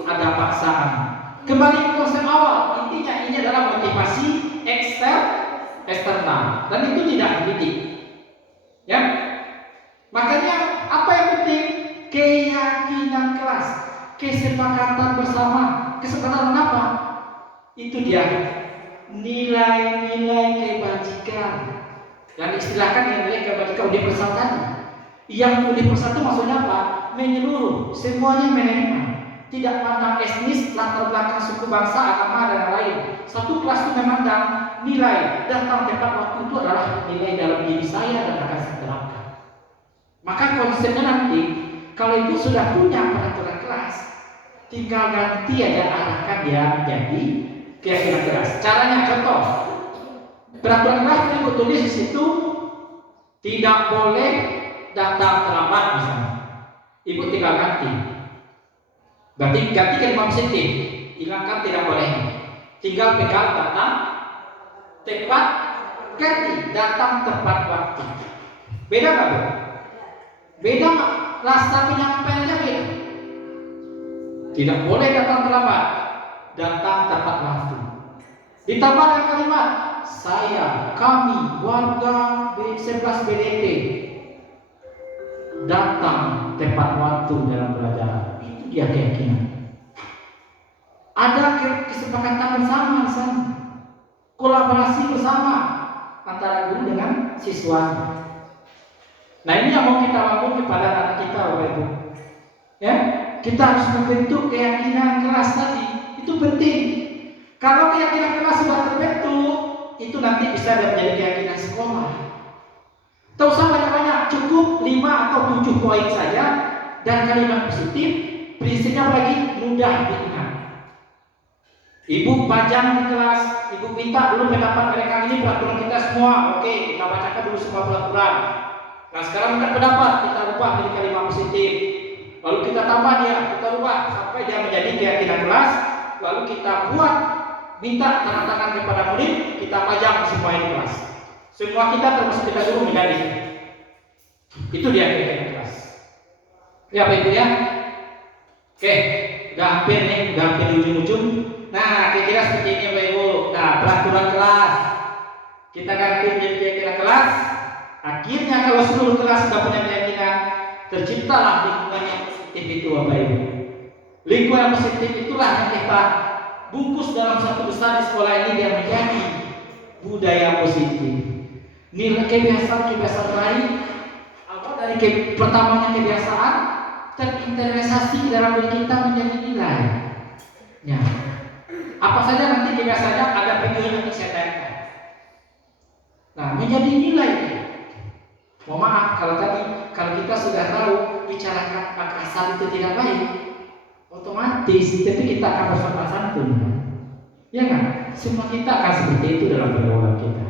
ada paksaan. Kembali ke konsep awal. Intinya ini adalah motivasi eksternal dan itu tidak mendidik. Ya. Makanya apa yang penting? Keyakinan kelas, kesepakatan bersama. Kesepakatan apa? Itu dia. Nilai-nilai kebajikan. Yang istilahkan nilai kebajikan universal tadi. Yang universal itu maksudnya apa? Menyeluruh, semuanya menerima. Tidak pandang etnis, latar belakang suku bangsa, agama dan lain. Satu kelas itu memandang nilai datang tepat waktu itu adalah nilai dalam diri saya dan akan saya terapkan. Maka konsepnya nanti kalau ibu sudah punya peraturan kelas, tinggal ganti aja arahkan dia menjadi keyakinan kelas. Caranya contoh, peraturan kelas ibu tulis di situ tidak boleh datang terlambat misalnya. Ibu tinggal ganti. Berarti ganti kalimat positif, hilangkan tidak boleh. Tinggal pegang datang tepat, ganti datang tepat waktu. Beda nggak Bu? Beda nggak? Rasa penyampaiannya beda. Tidak boleh datang terlambat, datang tepat waktu. Ditambah dengan kalimat saya, kami, warga B11 BDT datang tepat waktu dalam pelajaran. Itu dia keyakinan. Ada kesepakatan bersama di sana, kolaborasi bersama antara guru dengan siswa. Nah ini yang mau kita bangun kepada anak kita Bapak Ibu. Ya, kita harus membentuk keyakinan kelas tadi. Itu penting. Kalau keyakinan kelas sudah terbentuk, itu nanti bisa menjadi keyakinan sekolah. Tak usah banyak-banyak, cukup 5 atau 7 poin saja dan kalimat positif. Prinsipnya lagi mudah diingat. Ibu pajang di kelas, ibu minta dulu pendapat mereka, ini peraturan kita semua. Oke, kita bacakan dulu semua peraturan. Nah sekarang minta pendapat, kita ubah menjadi kalimat positif. Lalu kita tambah dia, kita ubah sampai dia menjadi keyakinan kelas. Lalu kita buat, minta tanda tangan kepada murid, kita pajang semua di kelas. Semua kita termasuk kita dulu menjadi. Itu dia keyakinan kelas. Ya Bapak Ibu ya. Oke, udah hampir nih, udah hampir di ujung-ujung. Nah, kira-kira seperti ini Bapak Ibu. Nah, peraturan kelas kita ganti menjadi keyakinan kelas. Akhirnya kalau seluruh kelas sudah punya keyakinan, terciptalah lingkungan yang positif itu Bapak Ibu. Lingkungan yang positif itulah yang kita bungkus dalam satu besar di sekolah ini yang menjadi budaya positif. Nilai kebiasaan baik. Apa dari pertamanya kebiasaan terintegrasi dalam diri kita menjadi nilai. Ya. Apa saja nanti kebiasaannya ada video yang saya tayangkan. Nah, menjadi nilai. Mohon maaf kalau kita sudah tahu bicarakan kasar itu tidak baik, otomatis tapi kita akan bersopan santun. Ya kan? Semua kita akan seperti itu dalam pergaulan kita.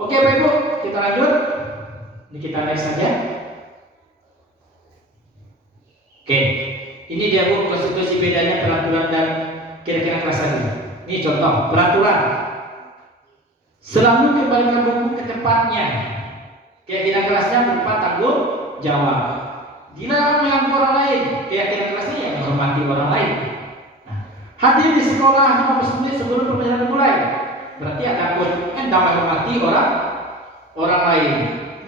Oke Bapak Ibu, kita lanjut. Ini kita next saja. Oke, ini dia Bu konsekuensi bedanya peraturan dan kira-kira kelas tadi. Ini contoh peraturan. Selalu kembalikan buku ke tempatnya. Keyakinan kelasnya berupa tanggung jawab. Dilarang mengganggu orang lain. Keyakinan kelasnya menghormati orang lain. Nah, hadir di sekolah 15 menit sebelum pembelajaran dimulai. Berarti ada komitmen dalam menghormati orang lain.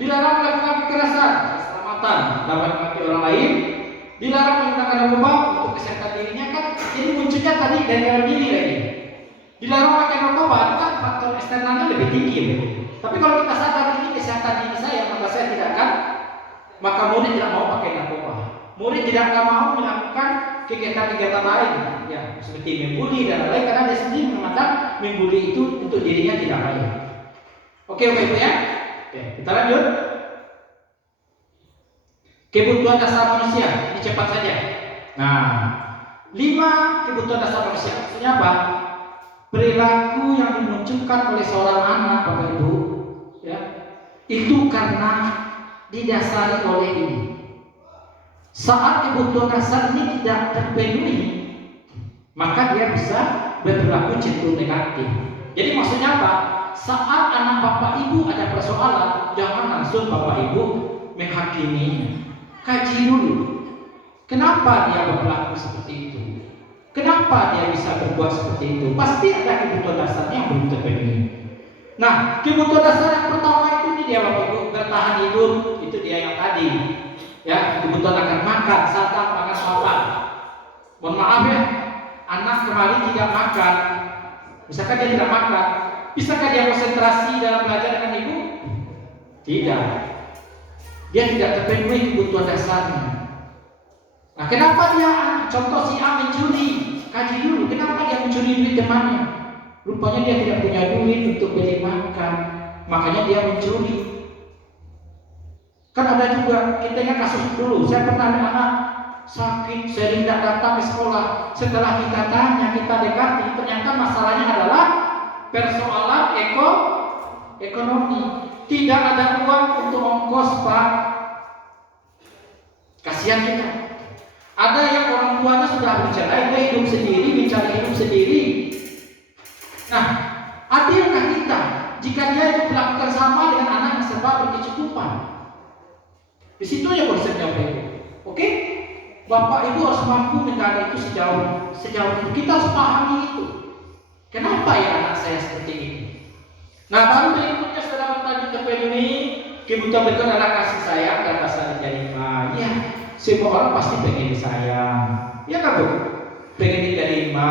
Dilarang melakukan kekerasan, keselamatan dalam menghormati orang lain. Dilarang menggunakan narkoba untuk kesehatan dirinya kan. Jadi munculnya tadi dari dalam diri lagi. Dilarang pakai narkoba itu kan faktor eksternalnya lebih tinggi. Tapi kalau kita sadar ini kesehatan diri saya, maka saya tidak akan, maka murid tidak mau pakai narkoba. Murid tidak akan mau melakukan kegiatan-kegiatan lain, ya seperti membuli dan lain-lain, karena dia sendiri memandang membuli itu untuk dirinya tidak baik. Oke Ibu ya. Oke, kita lanjut. Kebutuhan dasar manusia, ini cepat saja. Nah, 5 kebutuhan dasar manusia. Maksudnya apa? Perilaku yang dimunculkan oleh seorang anak, Bapak Ibu, ya, itu karena didasari oleh ini. Saat kebutuhan dasar ini tidak terpenuhi, maka dia bisa berperilaku cenderung negatif. Jadi maksudnya apa? Saat anak Bapak Ibu ada persoalan, jangan langsung Bapak Ibu menghakimi. Kaji dulu. Kenapa dia berperilaku seperti itu? Kenapa dia bisa berbuat seperti itu? Pasti ada kebutuhan dasarnya yang belum terpenuhi. Nah, kebutuhan dasar yang pertama itu dia Bapak Ibu, bertahan hidup, itu dia yang tadi. Ya, kebutuhan akan makan, santap, makan apa? Mohon maaf ya, anak kemarin tidak makan. Misalkan dia tidak makan, bisakah dia konsentrasi dalam belajar dengan ibu? Tidak. Dia tidak terpenuhi kebutuhan dasarnya. Nah, kenapa dia, contoh si A mencuri? Kaji dulu, kenapa dia mencuri duit temannya? Rupanya dia tidak punya duit untuk beli makan, makanya dia mencuri. Kan ada juga, kita ingat kasus dulu, saya pernah ada anak sakit, sering tidak datang ke sekolah. Setelah kita tanya, kita dekati, ternyata masalahnya adalah persoalan ekonomi. Tidak ada uang untuk ongkos, Pak. Kasihan kita. Ada yang orang tuanya sudah bercerai, dia hidup sendiri, mencari hidup sendiri. Nah, adilkah kita jika dia itu melakukan sama dengan anak yang serba berkecukupan? Di situ ya konsepnya Bapak Ibu. Oke? Bapak Ibu harus mampu menggali itu sejauh itu. Kita harus pahami itu. Kenapa ya anak saya seperti ini? Nah, baru berikutnya setelah bertajuk terpenuhi, kebutuhan berikut adalah kasih sayang dan rasa diterima. Ya, semua orang pasti pengen disayang. Ya kan Bu? Pengen diterima.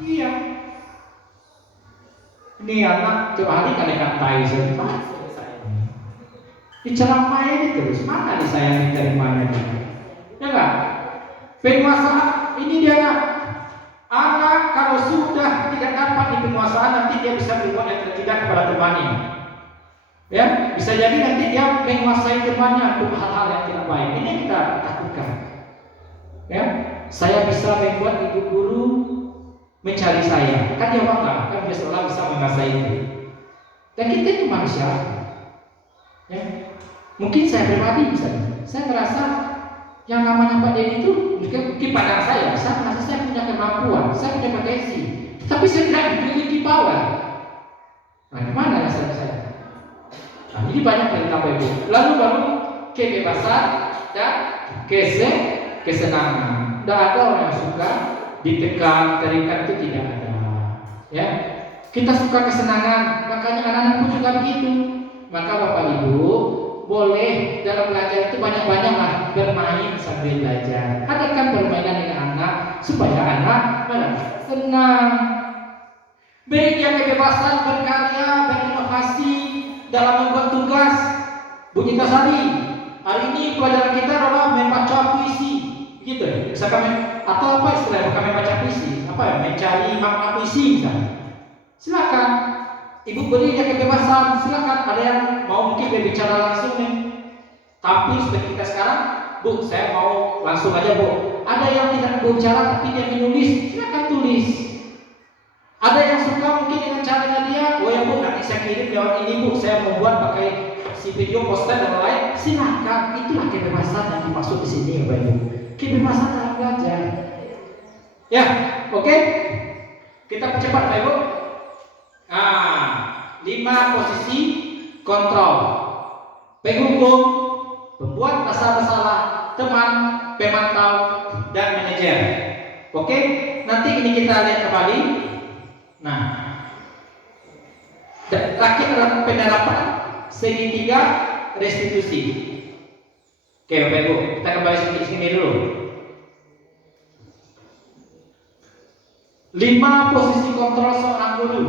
Iya. Ini anak tiap hari kan dikatai semua. Diceramain terus, mana disayang diterimanya dia? Ya kan? Penguasa ini dia anak kalau sudah tidak dapat di penguasaan, nanti dia bisa berbuat yang tidak kepada temannya. Ya, bisa jadi nanti dia menguasai temannya untuk hal-hal yang tidak baik. Ini kita takutkan. Ya, saya bisa membuat ibu guru mencari saya. Kan dia bangga, kan dia seolah bisa menguasai itu. Dan kita itu manusia. Ya, mungkin saya pribadi misalnya, saya merasa yang namanya Pak Dedi itu mungkin pandang saya merasa saya punya kemampuan, saya punya potensi, tapi saya tidak memiliki power. Nah, gimana rasanya saya? Nah, ini banyak perintah Ibu. Lalu baru kebebasan dan kesenangan. Tidak ada orang yang suka ditekan, terikat, itu tidak ada. Ya, kita suka kesenangan, makanya anak-anak pun juga begitu. Maka Bapak Ibu boleh dalam belajar itu banyak-banyaklah bermain sambil belajar. Adakan permainan dengan anak supaya anak senang. Beri dia kebebasan berkarya, berinovasi dalam membuat tugas. Bu Nita Sari, hari ini pelajaran kita adalah membaca puisi, gitu. Misalkan atau apa istilahnya kami membaca puisi, apa ya, mencari makna puisi misalnya. Silakan. Ibu beri dia kebebasan, silakan. Ada yang mau mungkin berbicara langsung nih. Tapi seperti kita sekarang, Bu, saya mau langsung aja Bu. Ada yang tidak berbicara tapi dia menulis, silakan tulis. Ada yang suka mungkin dengan caranya dia, oh ya Bu, nanti saya kirim lewat ini Bu, saya membuat pakai si video poster dan lain. Silakan, itulah kebebasan yang dimaksud di sini, Bapak Ibu. Kebebasan dalam belajar. Ya, oke. Kita percepat, Bapak Ibu. Nah, 5 posisi kontrol: penghukum, pembuat rasa bersalah, teman, pemantau, dan manajer. Oke, nanti ini kita lihat kembali. Nah, terakhir adalah penerapan segitiga restitusi. Oke, Bapak Ibu, kita kembali sini dulu. 5 posisi kontrol seorang guru.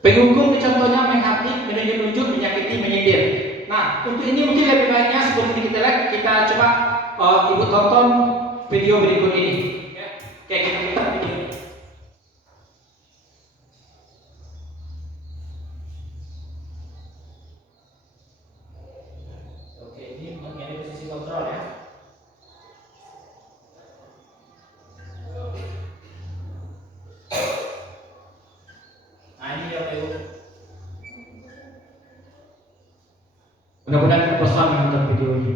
Penghukum contohnya menghadik, menunjuk-nunjuk, menyakiti, menyindir. Nah, untuk ini mungkin lebih baiknya sebelum ini kita lihat, kita coba Ibu tonton video berikut ini. Ya, kayak gini kita video ini. Oke, ini menjadi posisi kontrol ya. Nah, ini ya Pak Ibu. Mudah-mudahan terpesan menonton video ini.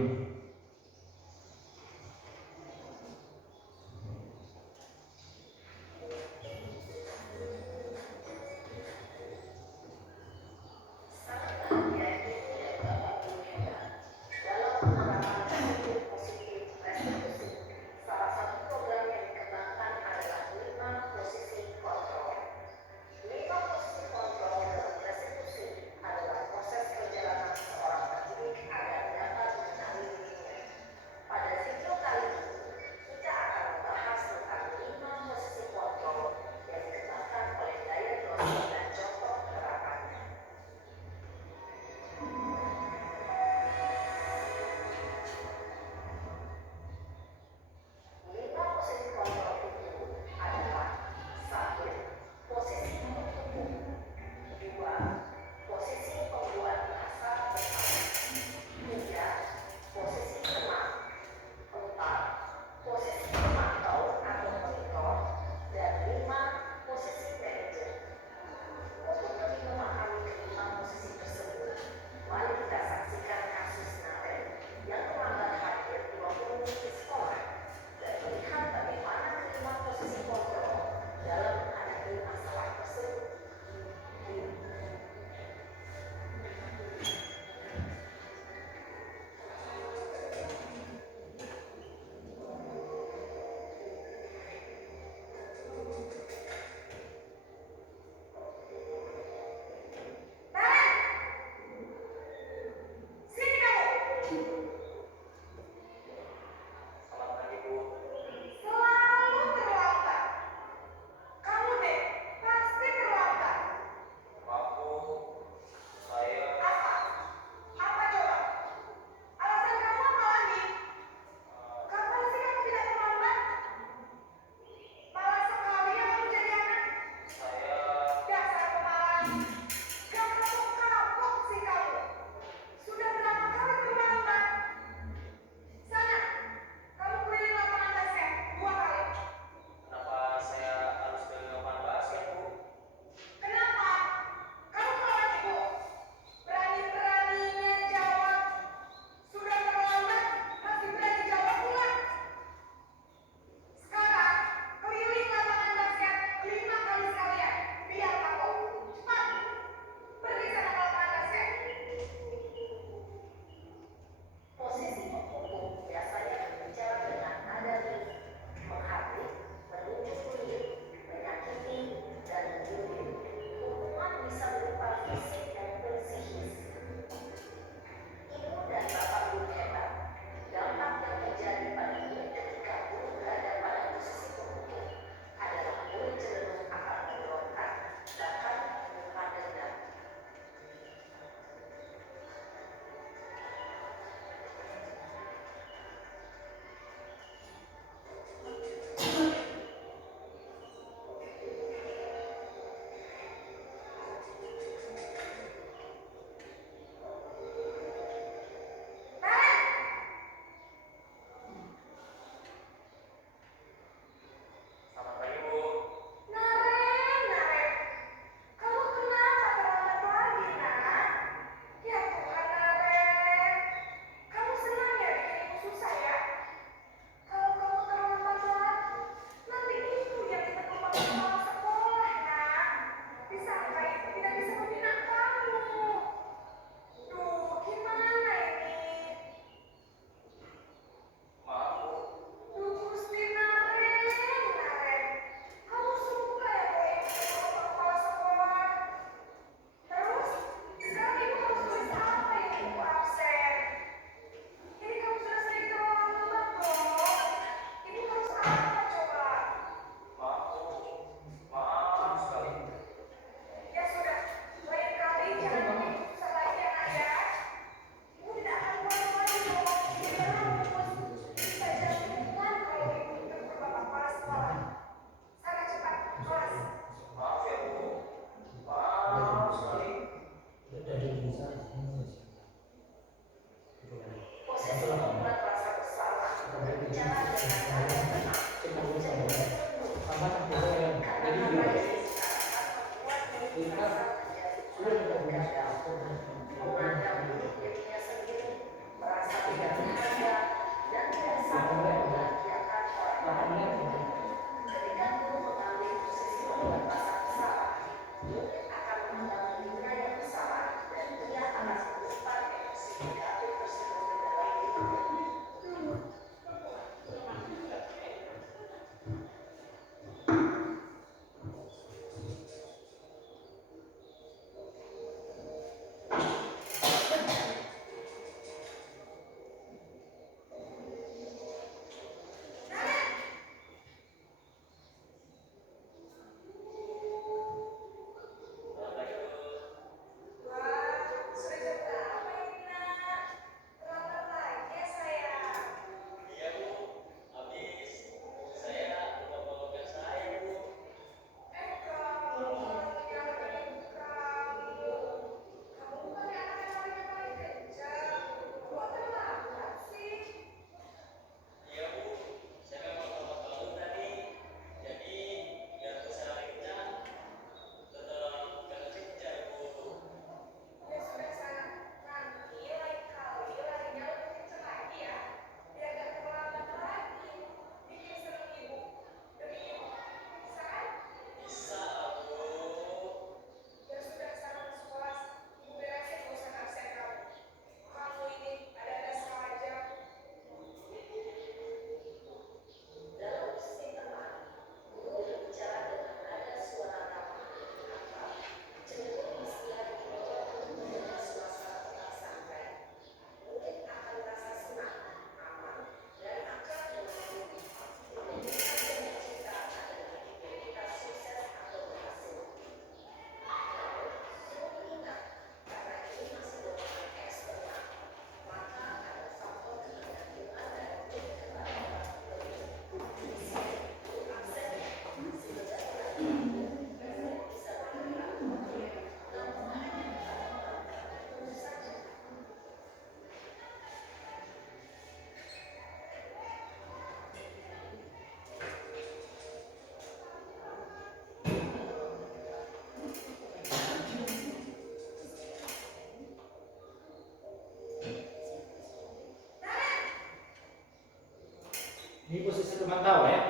Ini posisi pemantau ya.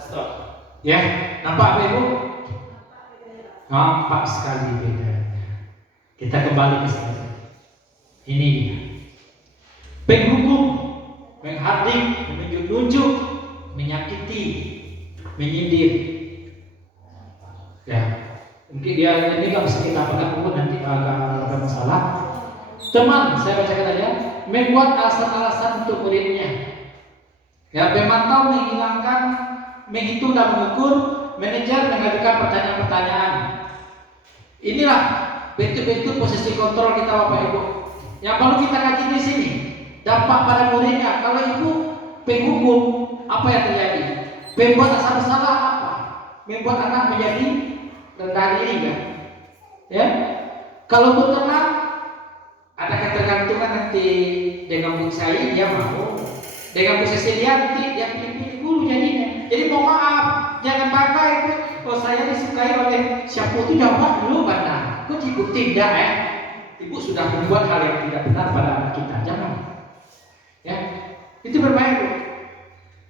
Stop. Ya, nampak Bapak Ibu? Nampak sekali beda. Kita kembali ke sini. Ini dia. Penghukum, menghardik, menunjuk-nunjuk, menyakiti, menyindir. Ya, mungkin dia ini nggak bisa kita pakai nanti agak masalah. Teman, saya bacakan aja. Membuat alasan-alasan untuk muridnya. Ya, memantau, menghilangkan, menghitung dan mengukur, manajer mengajukan pertanyaan-pertanyaan. Inilah bentuk-bentuk posisi kontrol kita Bapak Ibu. Yang perlu kita kaji di sini, dampak pada muridnya. Kalau ibu penghukum, apa yang terjadi? Membuat asal bersalah apa? Membuat anak menjadi rendah diri kan? Ya. Kalau peternak ada ketergantungan nanti dengan Bu saya dia mau, dengan Bu Cecilia nanti dia pilih-pilih dulu jadinya. Jadi mohon maaf, jangan pakai itu. Oh saya disukai oleh siapa itu jawab dulu benar. Kok ibu tidak Ibu sudah membuat hal yang tidak benar pada anak kita. Jangan. Ya, itu berbahaya Bu.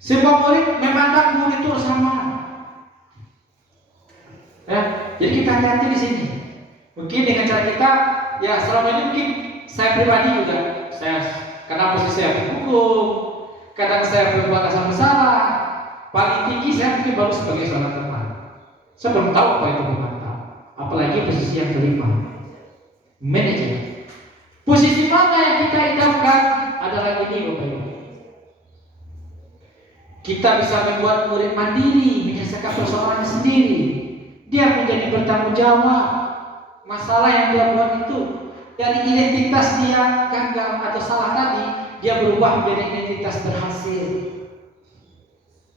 Semua murid memandang guru itu sama. Ya, jadi kita hati-hati di sini. Mungkin dengan cara kita, ya selama ini mungkin saya pribadi juga, saya karena posisi saya berhukum, kadang saya berbuat asal bersalah. Paling tinggi saya mungkin baru sebagai seorang teman. Saya belum tahu apa itu pemantau. Apalagi posisi yang kelima, manajer. Posisi mana yang kita idamkan adalah ini Bapak Ibu. Kita bisa membuat murid mandiri, menyelesaikan persoalannya sendiri. Dia menjadi bertanggung jawab. Masalah yang dia buat itu dari identitas dia gagal atau salah tadi, dia berubah menjadi identitas berhasil.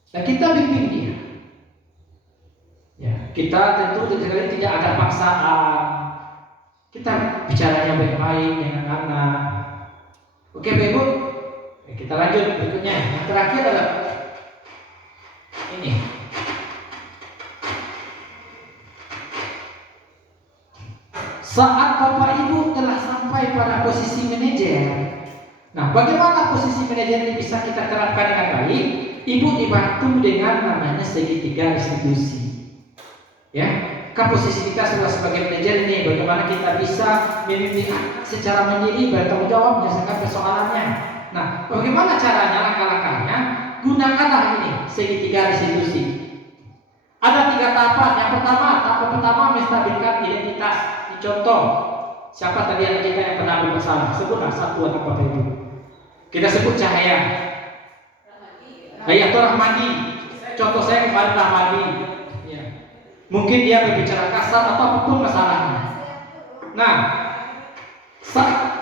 Dan kita bimbing dia. Ya, kita tentu tidak ada paksaan. Kita bicaranya baik-baik dengan anak. Oke, Bapak Ibu. Kita lanjut berikutnya. Yang terakhir adalah ini. Saat Bapak Ibu telah sampai pada posisi manajer. Nah, bagaimana posisi manajer ini bisa kita terapkan dengan baik? Ibu dibantu dengan namanya segitiga restitusi. Ya, posisi kita sebagai manajer ini, bagaimana kita bisa memimpin secara mandiri, bertanggung jawab, menyelesaikan persoalannya. Nah, bagaimana caranya, langkah-langkahnya? Gunakanlah ini segitiga restitusi. Ada 3 tahapan. Yang pertama, tahap pertama menstabilkan identitas. Contoh, siapa tadi anak kita yang pernah bermasalah? Sebutlah satu atau Bapak Ibu. Kita sebut Cahaya. Atau Rahmadi. Contoh saya kemarin Rahmadi. Ya. Mungkin dia berbicara kasar atau apapun masalahnya. Nah,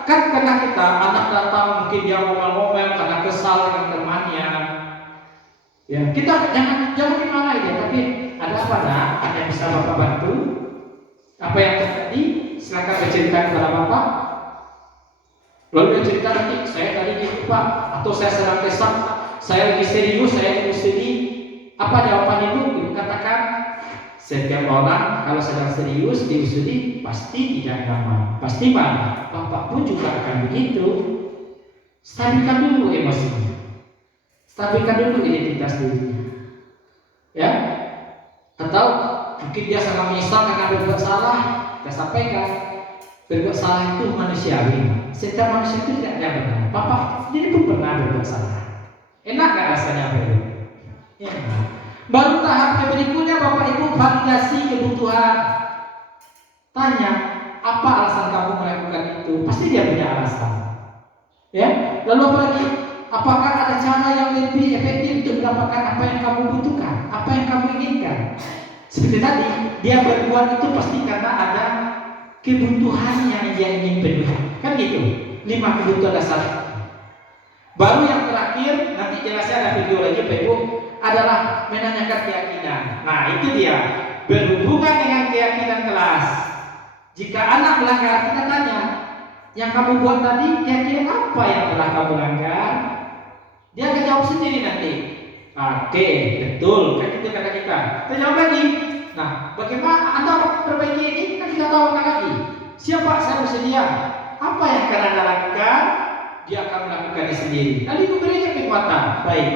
kan karena kita anak datang mungkin dia ngomel-ngomel karena kesal dengan temannya. Ya, kita jangan dimarahi dia, tapi ada apa nak? Ada yang bisa Bapak bantu? Apa yang terjadi? Silakan bercerita kepada Bapak. Lalu dia cerita nanti, saya tadi gitu Pak, atau saya sedang kesal, saya lagi serius, saya lagi sedih. Apa jawaban Ibu? Ibu katakan, setiap orang kalau sedang serius diusuli pasti tidak nyaman, pasti marah. Bapak pun juga akan begitu. Stabilkan dulu emosinya, stabilkan dulu identitas dirinya. Ya, atau mungkin dia sangat menyesal karena berbuat salah. Kita sampaikan, berbuat salah itu manusiawi. Setiap manusia itu tidak ada yang benar. Bapak sendiri pun pernah berbuat salah. Enak gak rasanya Bapak Ibu? Ya. Baru tahap yang berikutnya Bapak Ibu validasi kebutuhan. Tanya, apa alasan kamu melakukan itu? Pasti dia punya alasan. Ya. Lalu apa lagi? Apakah ada cara yang lebih efektif untuk mendapatkan apa yang kamu butuhkan, apa yang kamu inginkan? Seperti tadi, dia berbuat itu pasti karena ada kebutuhan yang dia ingin penuhi. Kan gitu, 5 kebutuhan dasar. Baru yang terakhir, nanti jelasnya ada video lagi Pak Ibu, adalah menanyakan keyakinan. Nah itu dia, berhubungan dengan keyakinan kelas. Jika anak melanggar, kita tanya, yang kamu buat tadi, keyakinan apa yang telah kamu langgar? Dia akan jawab sendiri nanti. Oke, betul, kan itu kata kita. Kita jawab lagi. Nah, bagaimana Anda perbaiki ini? Kan kita tawarkan lagi. Siapa saya bersedia? Apa yang akan Anda lakukan? Dia akan melakukannya sendiri. Lalu Ibu berikan kekuatan. Baik.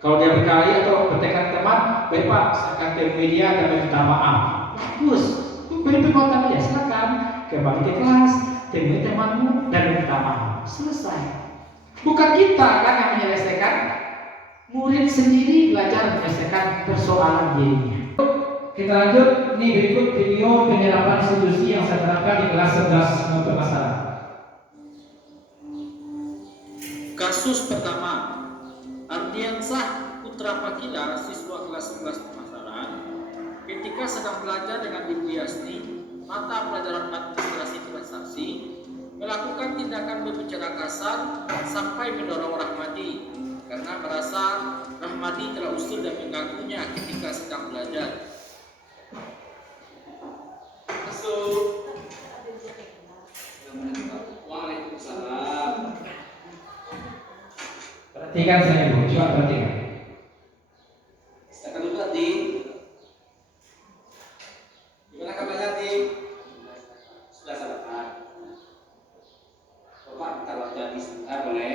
Kalau dia berkali atau bertekad teman, baik Pak, saya akan temui dia dan meminta maaf. Bagus. Beri kekuatan dia. Silakan kembali ke kelas, temui temanmu dan minta maaf. Selesai. Bukan kita kan yang menyelesaikan, murid sendiri belajar menyelesaikan persoalan dirinya. Kita lanjut, ini berikut video penyerapan solusi yang saya terapkan di kelas 11 bermasalah. Kasus pertama, Ardiansah Putra Pakila, siswa kelas 11 pemasaran, ketika sedang belajar dengan Ibu Yasni, mata pelajaran administrasi transaksi, melakukan tindakan berbicara kasar sampai mendorong Rahmadi karena merasa Rahmadi telah usil dan mengganggunya ketika sedang belajar. Masuk. Waalaikumsalam. Perhatikan saya Ibu, coba perhatikan. Silakan dulu Adi. Gimana kabarnya Adi? Sudah sarapan. Bapak minta waktu Adi sebentar boleh?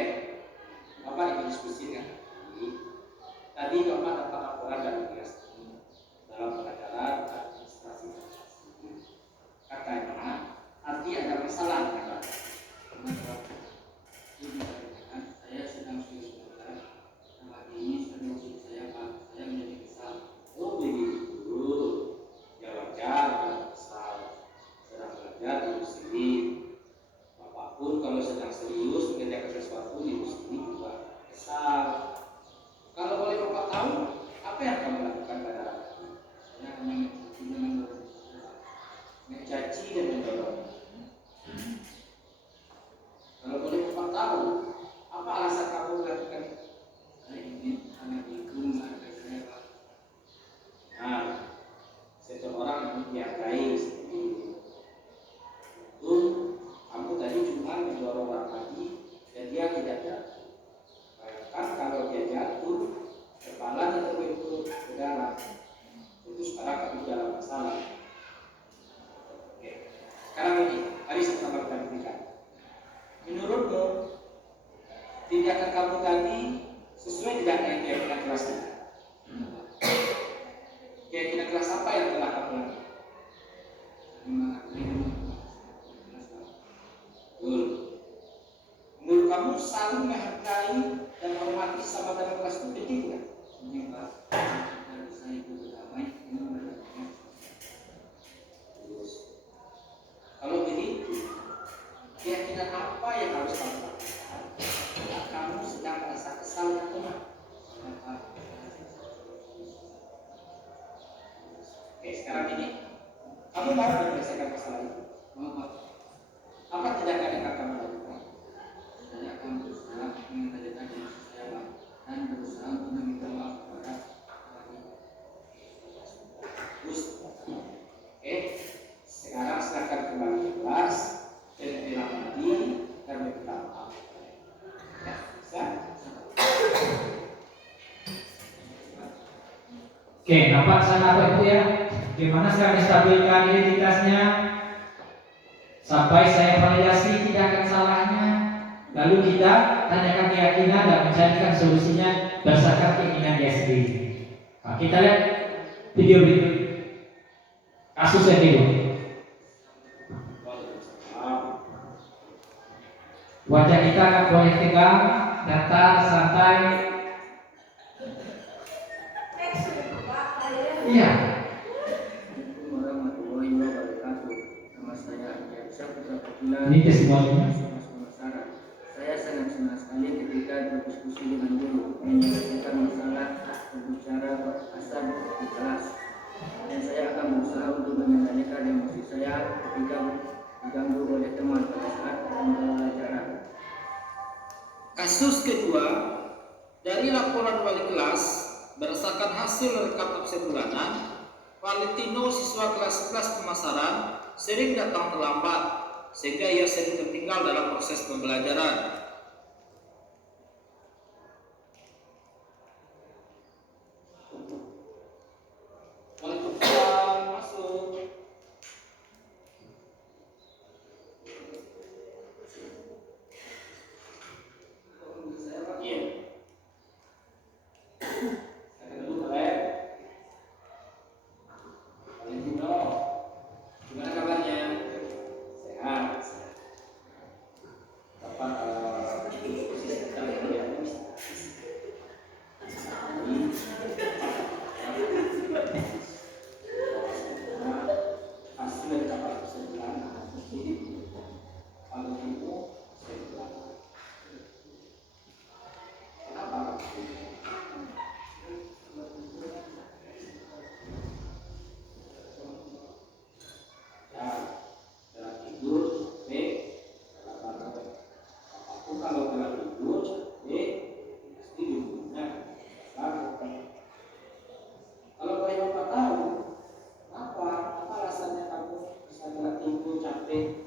mencaci dan mendorong. Kalau boleh Bapak tahu, apa alasan kamu melakukan itu? Saya ingin anak itu menghargai saya, Pak. Nah, seseorang yang menghargai seperti itu. Kamu tadi cuma mendorong orang lagi dan dia tidak jatuh. Bayangkan kalau dia jatuh, kepalanya terbentur ke dalam. Itu sekarang kamu dalam masalah. Oke. Sekarang ini, mari sama-sama kita buktikan. Menurutmu, tindakan kamu tadi sesuai tidak dengan keyakinan kelas kita? Keyakinan kelas apa yang telah kamu lakukan? Menurut kamu saling menghargai dan menghormati sama dalam kelas itu penting tidak? Penting, Pak. Harus saya itu berdamai dengan berbagai. Kalau begitu, keyakinan apa yang harus kamu lakukan? Kamu sedang merasa kesal dan lemah. Oke, sekarang ini kamu mau menyelesaikan masalah itu? Mau. Apa tindakan yang akan kamu lakukan? Saya akan berusaha mengendalikan emosi saya dan berusaha untuk meminta maaf kepada orang lain. Terus, oke, sekarang silakan kembali ke kelas dan bilang lagi dan minta maaf. Ya, bisa? Oke, nampak sana apa itu ya? Gimana sekarang stabilkan identitasnya sampai saya validasi tidak akan salahnya. Lalu kita tanyakan keyakinan dan mencarikan solusinya berdasarkan keinginan dia sendiri. Nah, kita lihat video berikut. Kasus yang kedua. Wajah kita nggak boleh tegang, datar, santai. Iya. Ini testimoninya. Saya sangat senang sekali ketika berdiskusi dengan guru, menyelesaikan masalah, berbicara asal di kelas. Dan saya akan berusaha untuk mengendalikan emosi saya ketika diganggu oleh teman pada saat pembelajaran. Kasus kedua, dari laporan wali kelas berdasarkan hasil rekap absen bulanan, Valentino siswa kelas 11 pemasaran sering datang terlambat sehingga ia sering tertinggal dalam proses pembelajaran. Waalaikumsalam, masuk. Iya. Saya dulu boleh. Valentino, gimana kabarnya? Sehat. Bapak posisi sedang ya. Hasil dari kapal kesimpulan ini Valentino kesimpulan. Kenapa? Ya, dalam tidur, B, aku kalau dalam tidur, B, pasti dibunuhnya. Kalau boleh Bapak tahu, apa alasannya kamu bisa dalam tidur capek?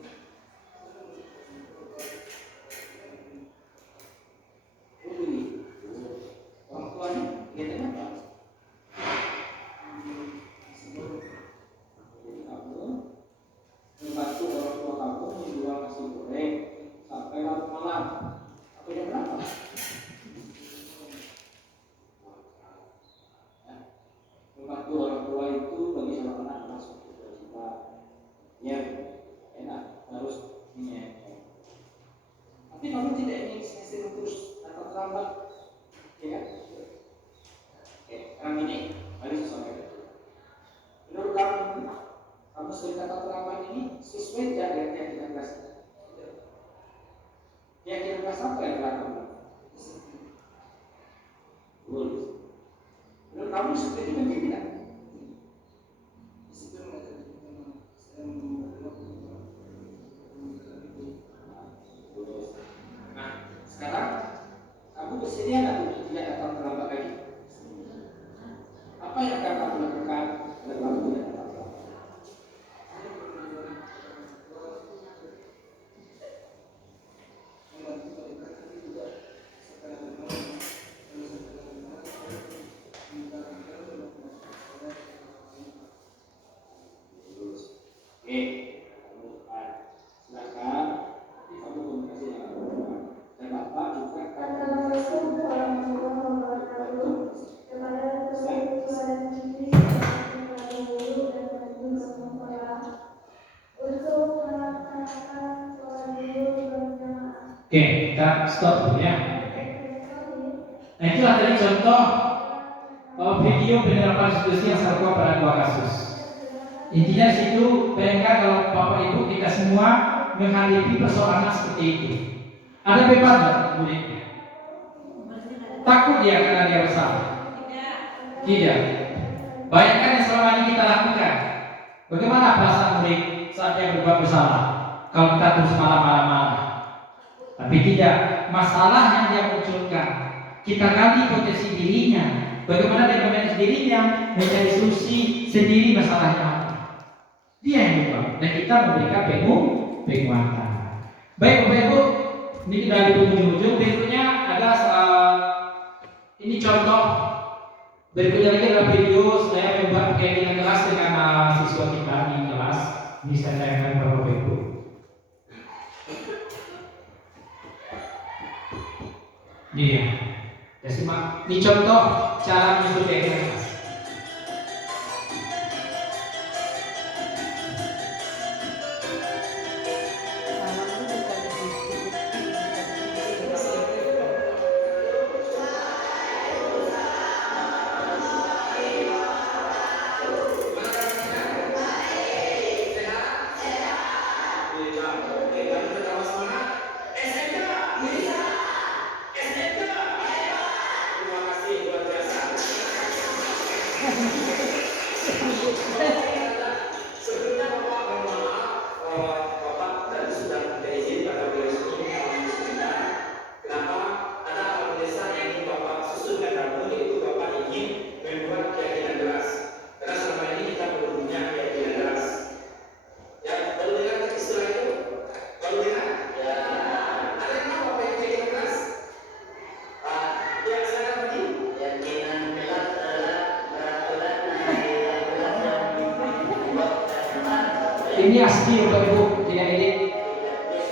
Orang tuanya, dia apa? Jadi kamu membantu orang tua kamu menjual nasi goreng sampai larut malam. Apa jam berapa? Ya. Membantu orang tua itu bagi seorang anak masuk cita-cita. Ya, enak, harus ini. Tapi kamu tidak ingin semester terus atau terlambat, ya kan? Oke, sekarang ini, mari saya sampaikan. Menurut kamu sering kata terlambat ini sesuai tidak dengan keyakinan kelas kita? Keyakinan kelas apa yang telah kamu lakukan? Menurut kamu seperti itu tidak? Disitu saya Silakan kamu komunikasi dengan Bapak. Dan Bapak juga akan Assalamualaikum warahmatullahi wabarakatuh. Kepada guru dan guru sekolah untuk melaksanakan sholat zuhur berjamaah. Oke, kita stop dulu ya. Nah itulah tadi contoh video penerapan restitusi yang saya lakukan pada 2 kasus. Intinya di situ, bayangkan kalau Bapak Ibu kita semua menghadapi persoalan seperti itu. Ada beban nggak muridnya? Takut dia karena dia bersalah? Tidak. Bayangkan yang selama ini kita lakukan. Bagaimana perasaan murid saat dia berbuat bersalah? Kalau kita terus malam-malam. Tapi tidak, masalah yang dia munculkan kita gali potensi dirinya. Bagaimana dia memanage dirinya, mencari solusi sendiri masalahnya apa. Dia yang berubah dan kita memberikan penguatan. Baik Bapak Ibu, ini kita di ujung-ujung. Berikutnya ada ini contoh. Berikutnya lagi adalah video saya membuat keyakinan kelas dengan siswa kita di kelas. Ini saya tayangkan kepada Bapak Ibu. Ini dia. Ya simak. Ini contoh cara menyusun keyakinan kelas. Ini asli Bapak Ibu, tidak edit.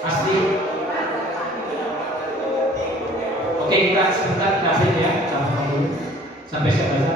Asli. Oke, kita sebentar kasih ya, sampai saya baca.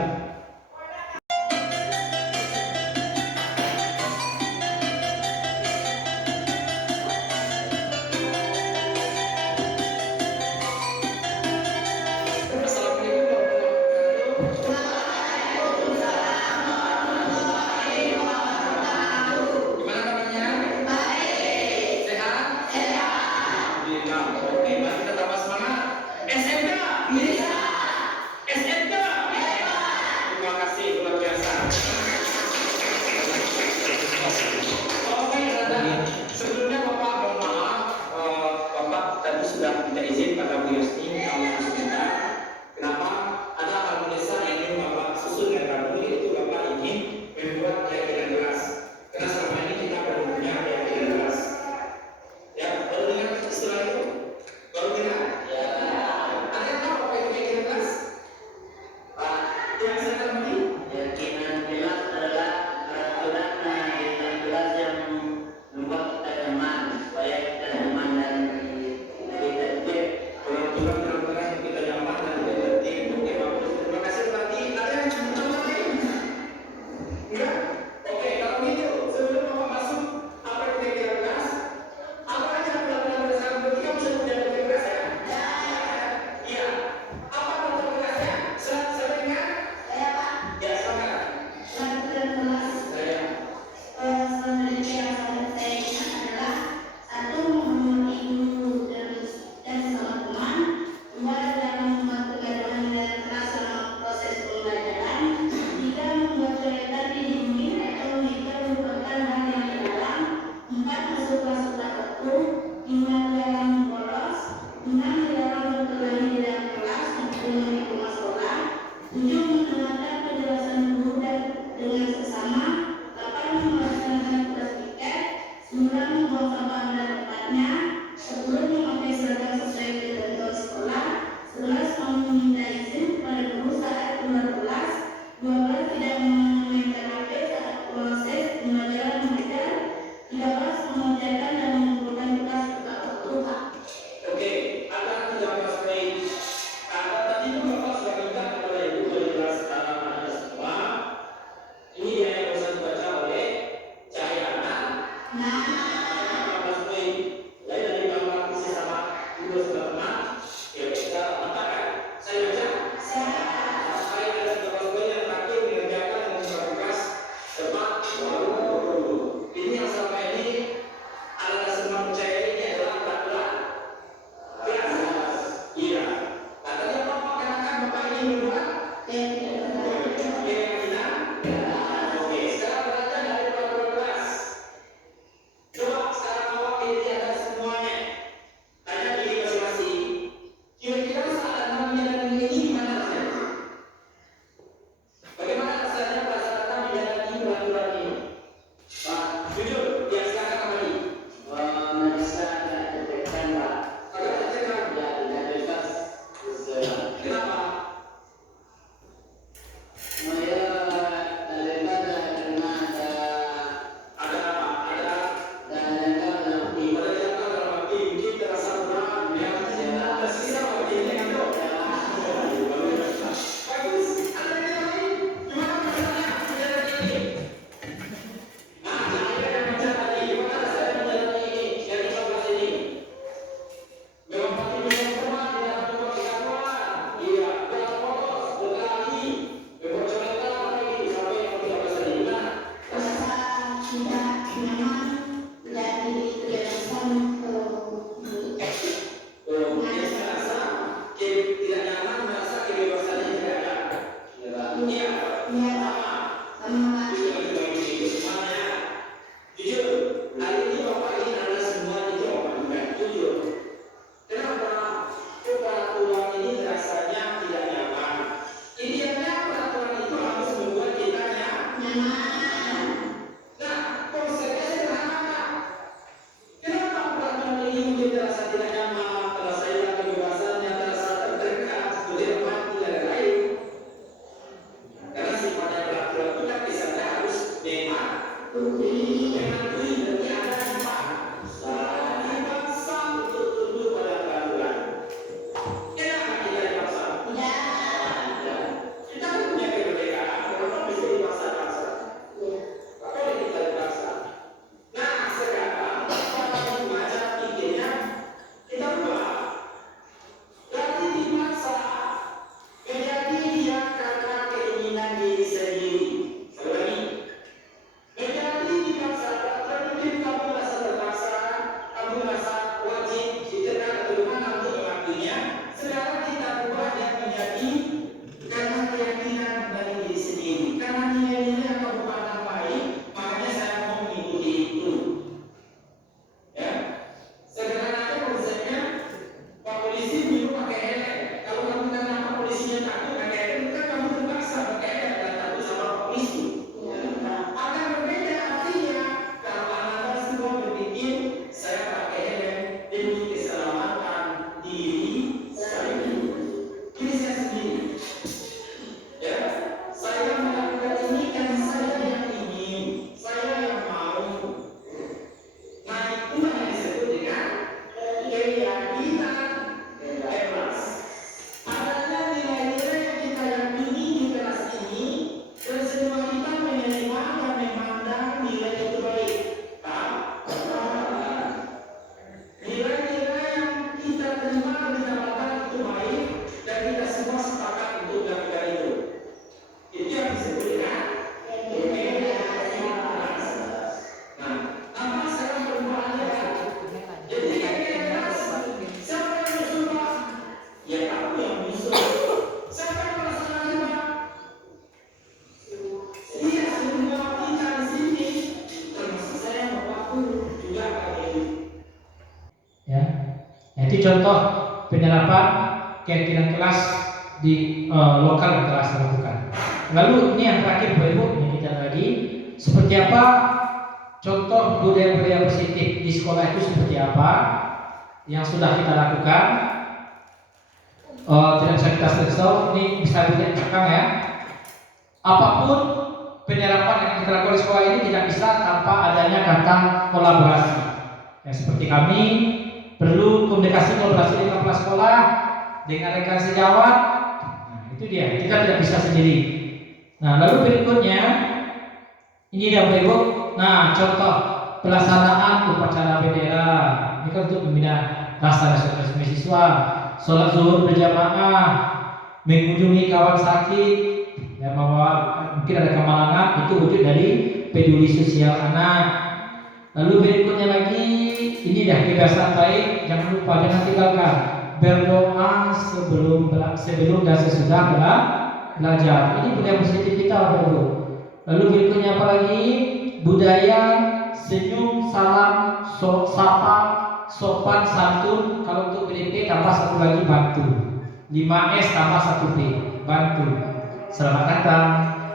Tidak mengerjakan dan mengumpulkan ingin saya pakai helm demi keselamatan diri saya sendiri. Ya, saya melakukan ini kan saya yang ingin, saya yang mau. Nah, itu yang disebut dengan keyakinan kelas. Adanya nilai-nilai yang kita yakini di kelas ini, dan semua kita menerima dan memandang nilai itu baik. Nilai-nilai yang kita terima dan dapatkan itu baik, dan kita semua sepakat untuk melakukan itu. Itu yang disebut dengan kelas. Nah, apa sekarang perubahannya? Jadi kelas, siapa yang musuh Pak? Ya kamu yang musuh. Siapa yang melaksanakan Pak? Iya, semua kita di sini, termasuk saya bapakku juga kami. Ya, itu contoh penerapan keyakinan kelas di lokal yang telah saya lakukan. Lalu ini yang terakhir Bapak Ibu, ini kita lagi seperti apa contoh budaya-budaya positif di sekolah itu seperti apa yang sudah kita lakukan. Tidak bisa kita selesai, ini bisa dilihat belakang ya. Apapun penerapan yang kita lakukan di sekolah ini tidak bisa tanpa adanya kata kolaborasi. Ya, seperti kami perlu komunikasi kolaborasi dengan kepala sekolah, dengan rekan sejawat. Nah, itu dia, kita tidak bisa sendiri. Nah, lalu berikutnya ini dia Bapak Ibu. Nah, contoh pelaksanaan upacara bendera. Ini kan untuk membina rasa nasionalisme siswa, sholat zuhur berjamaah, mengunjungi kawan sakit, dan membawa mungkin ada kemalangan, itu wujud dari peduli sosial anak. Lalu berikutnya lagi, ini dah kebiasaan baik, jangan lupa jangan tinggalkan berdoa sebelum dan sesudah belajar. Ini budaya positif kita Bapak Ibu. Lalu berikutnya apa lagi? Budaya senyum, salam, sapa, sopan, santun. Kalau untuk PDP tambah satu lagi bantu. 5S tambah 1P, bantu. Selamat datang,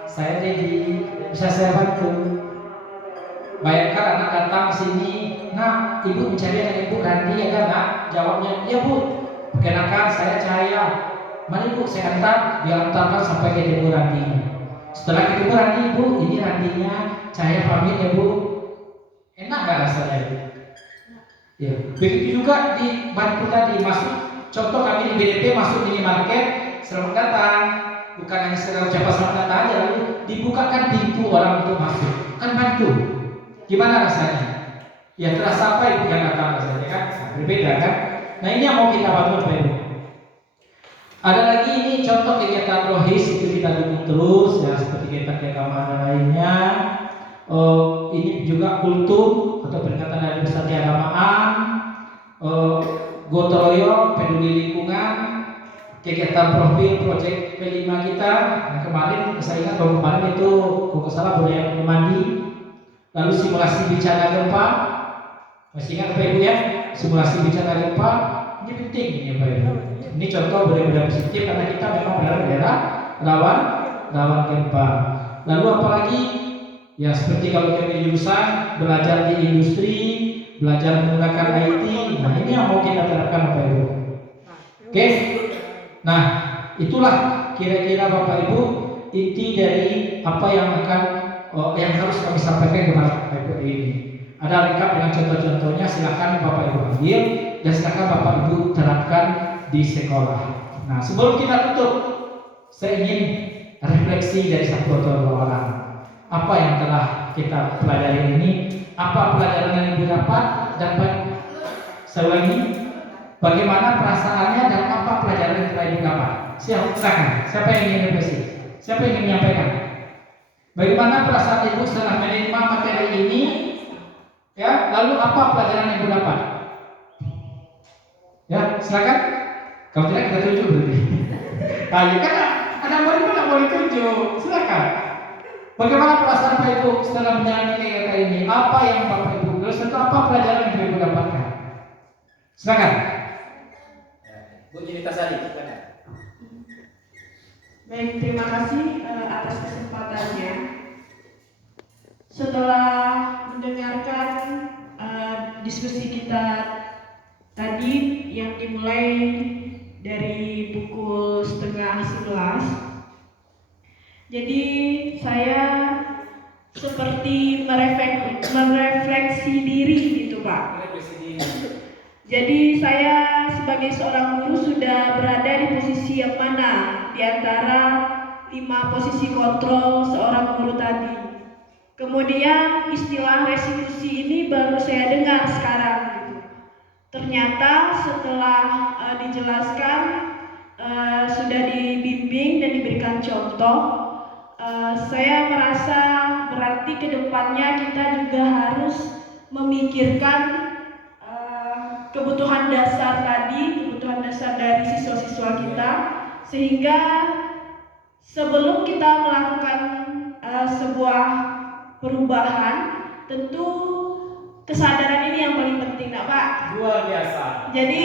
saya Dedi, bisa saya bantu? Bayangkan anak datang ke sini, nah ibu mencari anak ibu Randi ya kan nak? Jawabnya, iya bu. Perkenalkan saya Cahaya. Mari bu, saya antar, diantarkan sampai ke ibu Randi. Setelah ketemu Randi ibu, ini Randinya, Cahaya pamit ya bu. Enak gak rasanya ibu? Ya, begitu juga di bantu tadi masuk. Contoh kami di BDP masuk minimarket, selamat datang. Bukan hanya sekedar ucapan selamat datang aja, lalu dibukakan pintu orang untuk masuk. Kan bantu. Gimana rasanya? Ya terasa apa ibu yang datang rasanya kan? Nah, berbeda kan? Nah ini yang mau kita bangun Bapak Ibu. Ada lagi ini contoh kegiatan rohis itu kita dukung terus ya seperti kegiatan keagamaan lainnya. Ini juga kultum atau peringatan hari besar keagamaan, gotong royong, peduli lingkungan, kegiatan profil proyek P5 kita. Nah, kemarin saya ingat bahwa kemarin itu kalau salah budaya mandi. Lalu simulasi bencana gempa, masih ingat Bapak Ibu ya? Simulasi bencana gempa ini penting ya Bapak Ibu. Ini contoh budaya-budaya positif karena kita memang berada di daerah rawan gempa. Lalu apalagi ya seperti kalau kita di jurusan belajar di industri, belajar menggunakan IT. Nah ini yang mau kita terapkan Bapak Ibu. Oke? Nah itulah kira-kira Bapak Ibu inti dari apa yang akan yang harus kami sampaikan kepada Bapak Ibu ini. Ada lengkap dengan contoh-contohnya, silakan Bapak Ibu ambil dan silakan Bapak Ibu terapkan di sekolah. Nah, sebelum kita tutup, saya ingin refleksi dari satu atau dua orang. Apa yang telah kita pelajari ini? Apa pelajaran yang Ibu dapat? Dapat saya ulangi, bagaimana perasaannya dan apa pelajaran yang telah Ibu dapat? Silakan. Siapa yang ingin refleksi? Siapa yang ingin menyampaikan? Bagaimana perasaan Ibu setelah menerima materi ini? Ya, lalu apa pelajaran yang Ibu dapat? Ya, silakan. Kalau tidak kita tunjuk berarti. Nah, ya kan ada murid tidak boleh tunjuk. Silakan. Bagaimana perasaan Pak Ibu setelah menjalani kegiatan ini? Apa yang Bapak Ibu terus itu apa pelajaran yang Ibu dapatkan? Silakan. Bu Junita Sari, silakan. Baik, terima kasih atas kesempatannya. Setelah mendengarkan diskusi kita tadi yang dimulai dari pukul 10:30. Jadi saya seperti merefleksi diri gitu Pak. Jadi saya sebagai seorang guru sudah berada di posisi yang mana di antara 5 posisi kontrol seorang guru tadi. Kemudian istilah restitusi ini baru saya dengar sekarang gitu. Ternyata setelah dijelaskan, sudah dibimbing dan diberikan contoh, saya merasa berarti kedepannya kita juga harus memikirkan kebutuhan dasar tadi, kebutuhan dasar dari siswa-siswa kita, sehingga sebelum kita melakukan sebuah perubahan, tentu kesadaran ini yang paling penting, nak Pak? Luar biasa. Jadi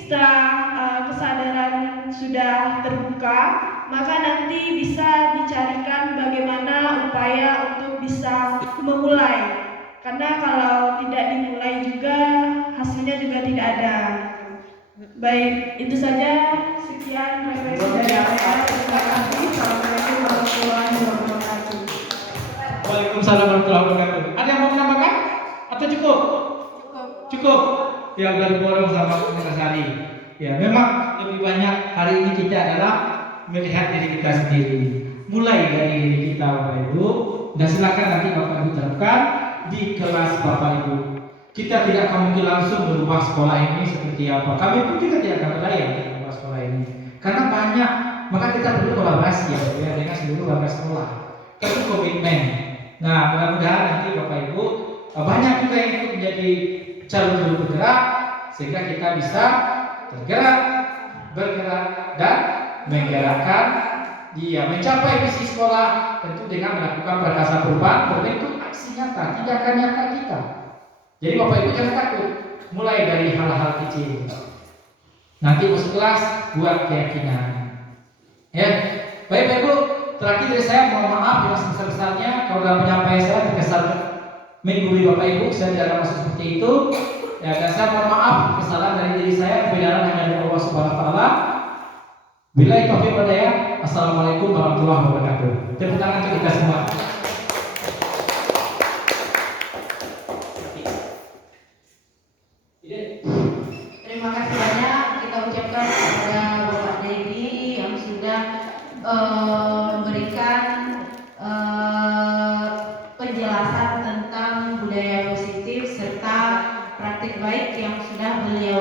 setelah kesadaran sudah terbuka, maka nanti bisa dicarikan bagaimana upaya untuk bisa memulai. Karena kalau tidak dimulai juga hasilnya juga tidak ada. Baik, itu saja. Sekian refleksi dari saya. Terima kasih. Assalamualaikum warahmatullahi wabarakatuh. Waalaikumsalam warahmatullahi wabarakatuh. Ada yang mau menambahkan? Atau cukup? Cukup. Ya udah diborong sama Mas Hari. Ya memang lebih banyak hari ini kita adalah melihat diri kita sendiri. Mulai dari diri kita Bapak Ibu. Dan silakan nanti Bapak Ibu terapkan di kelas Bapak Ibu. Kita tidak akan mungkin langsung merubah sekolah ini seperti apa. Kami pun juga tidak akan berdaya untuk merubah sekolah ini. Karena banyak, maka kita perlu kolaborasi ya dengan seluruh warga sekolah. Perlu komitmen. Nah, mudah-mudahan nanti Bapak Ibu banyak juga yang ikut menjadi calon guru bergerak sehingga kita bisa tergerak, bergerak dan menggerakkan dia mencapai visi sekolah tentu dengan melakukan prakarsa perubahan berbentuk aksi nyata, tindakan nyata kita. Jadi Bapak Ibu jangan takut, mulai dari hal-hal kecil. Nanti masuk kelas buat keyakinan. Ya, baik Bapak Ibu. Terakhir dari saya mohon maaf yang sebesar-besarnya kalau dalam penyampaian saya terkesan menggurui Bapak Ibu, saya tidak ada maksud seperti itu. Ya, dan saya mohon maaf kesalahan dari diri saya, kebenaran hanya dari Allah Subhanahu wa taala. Billahi taufiq wal hidayah. Assalamualaikum warahmatullahi wabarakatuh. Tepuk tangan untuk kita semua. Terima kasih banyak kita ucapkan kepada Bapak Dedi yang sudah memberikan penjelasan tentang budaya positif serta praktik baik yang sudah beliau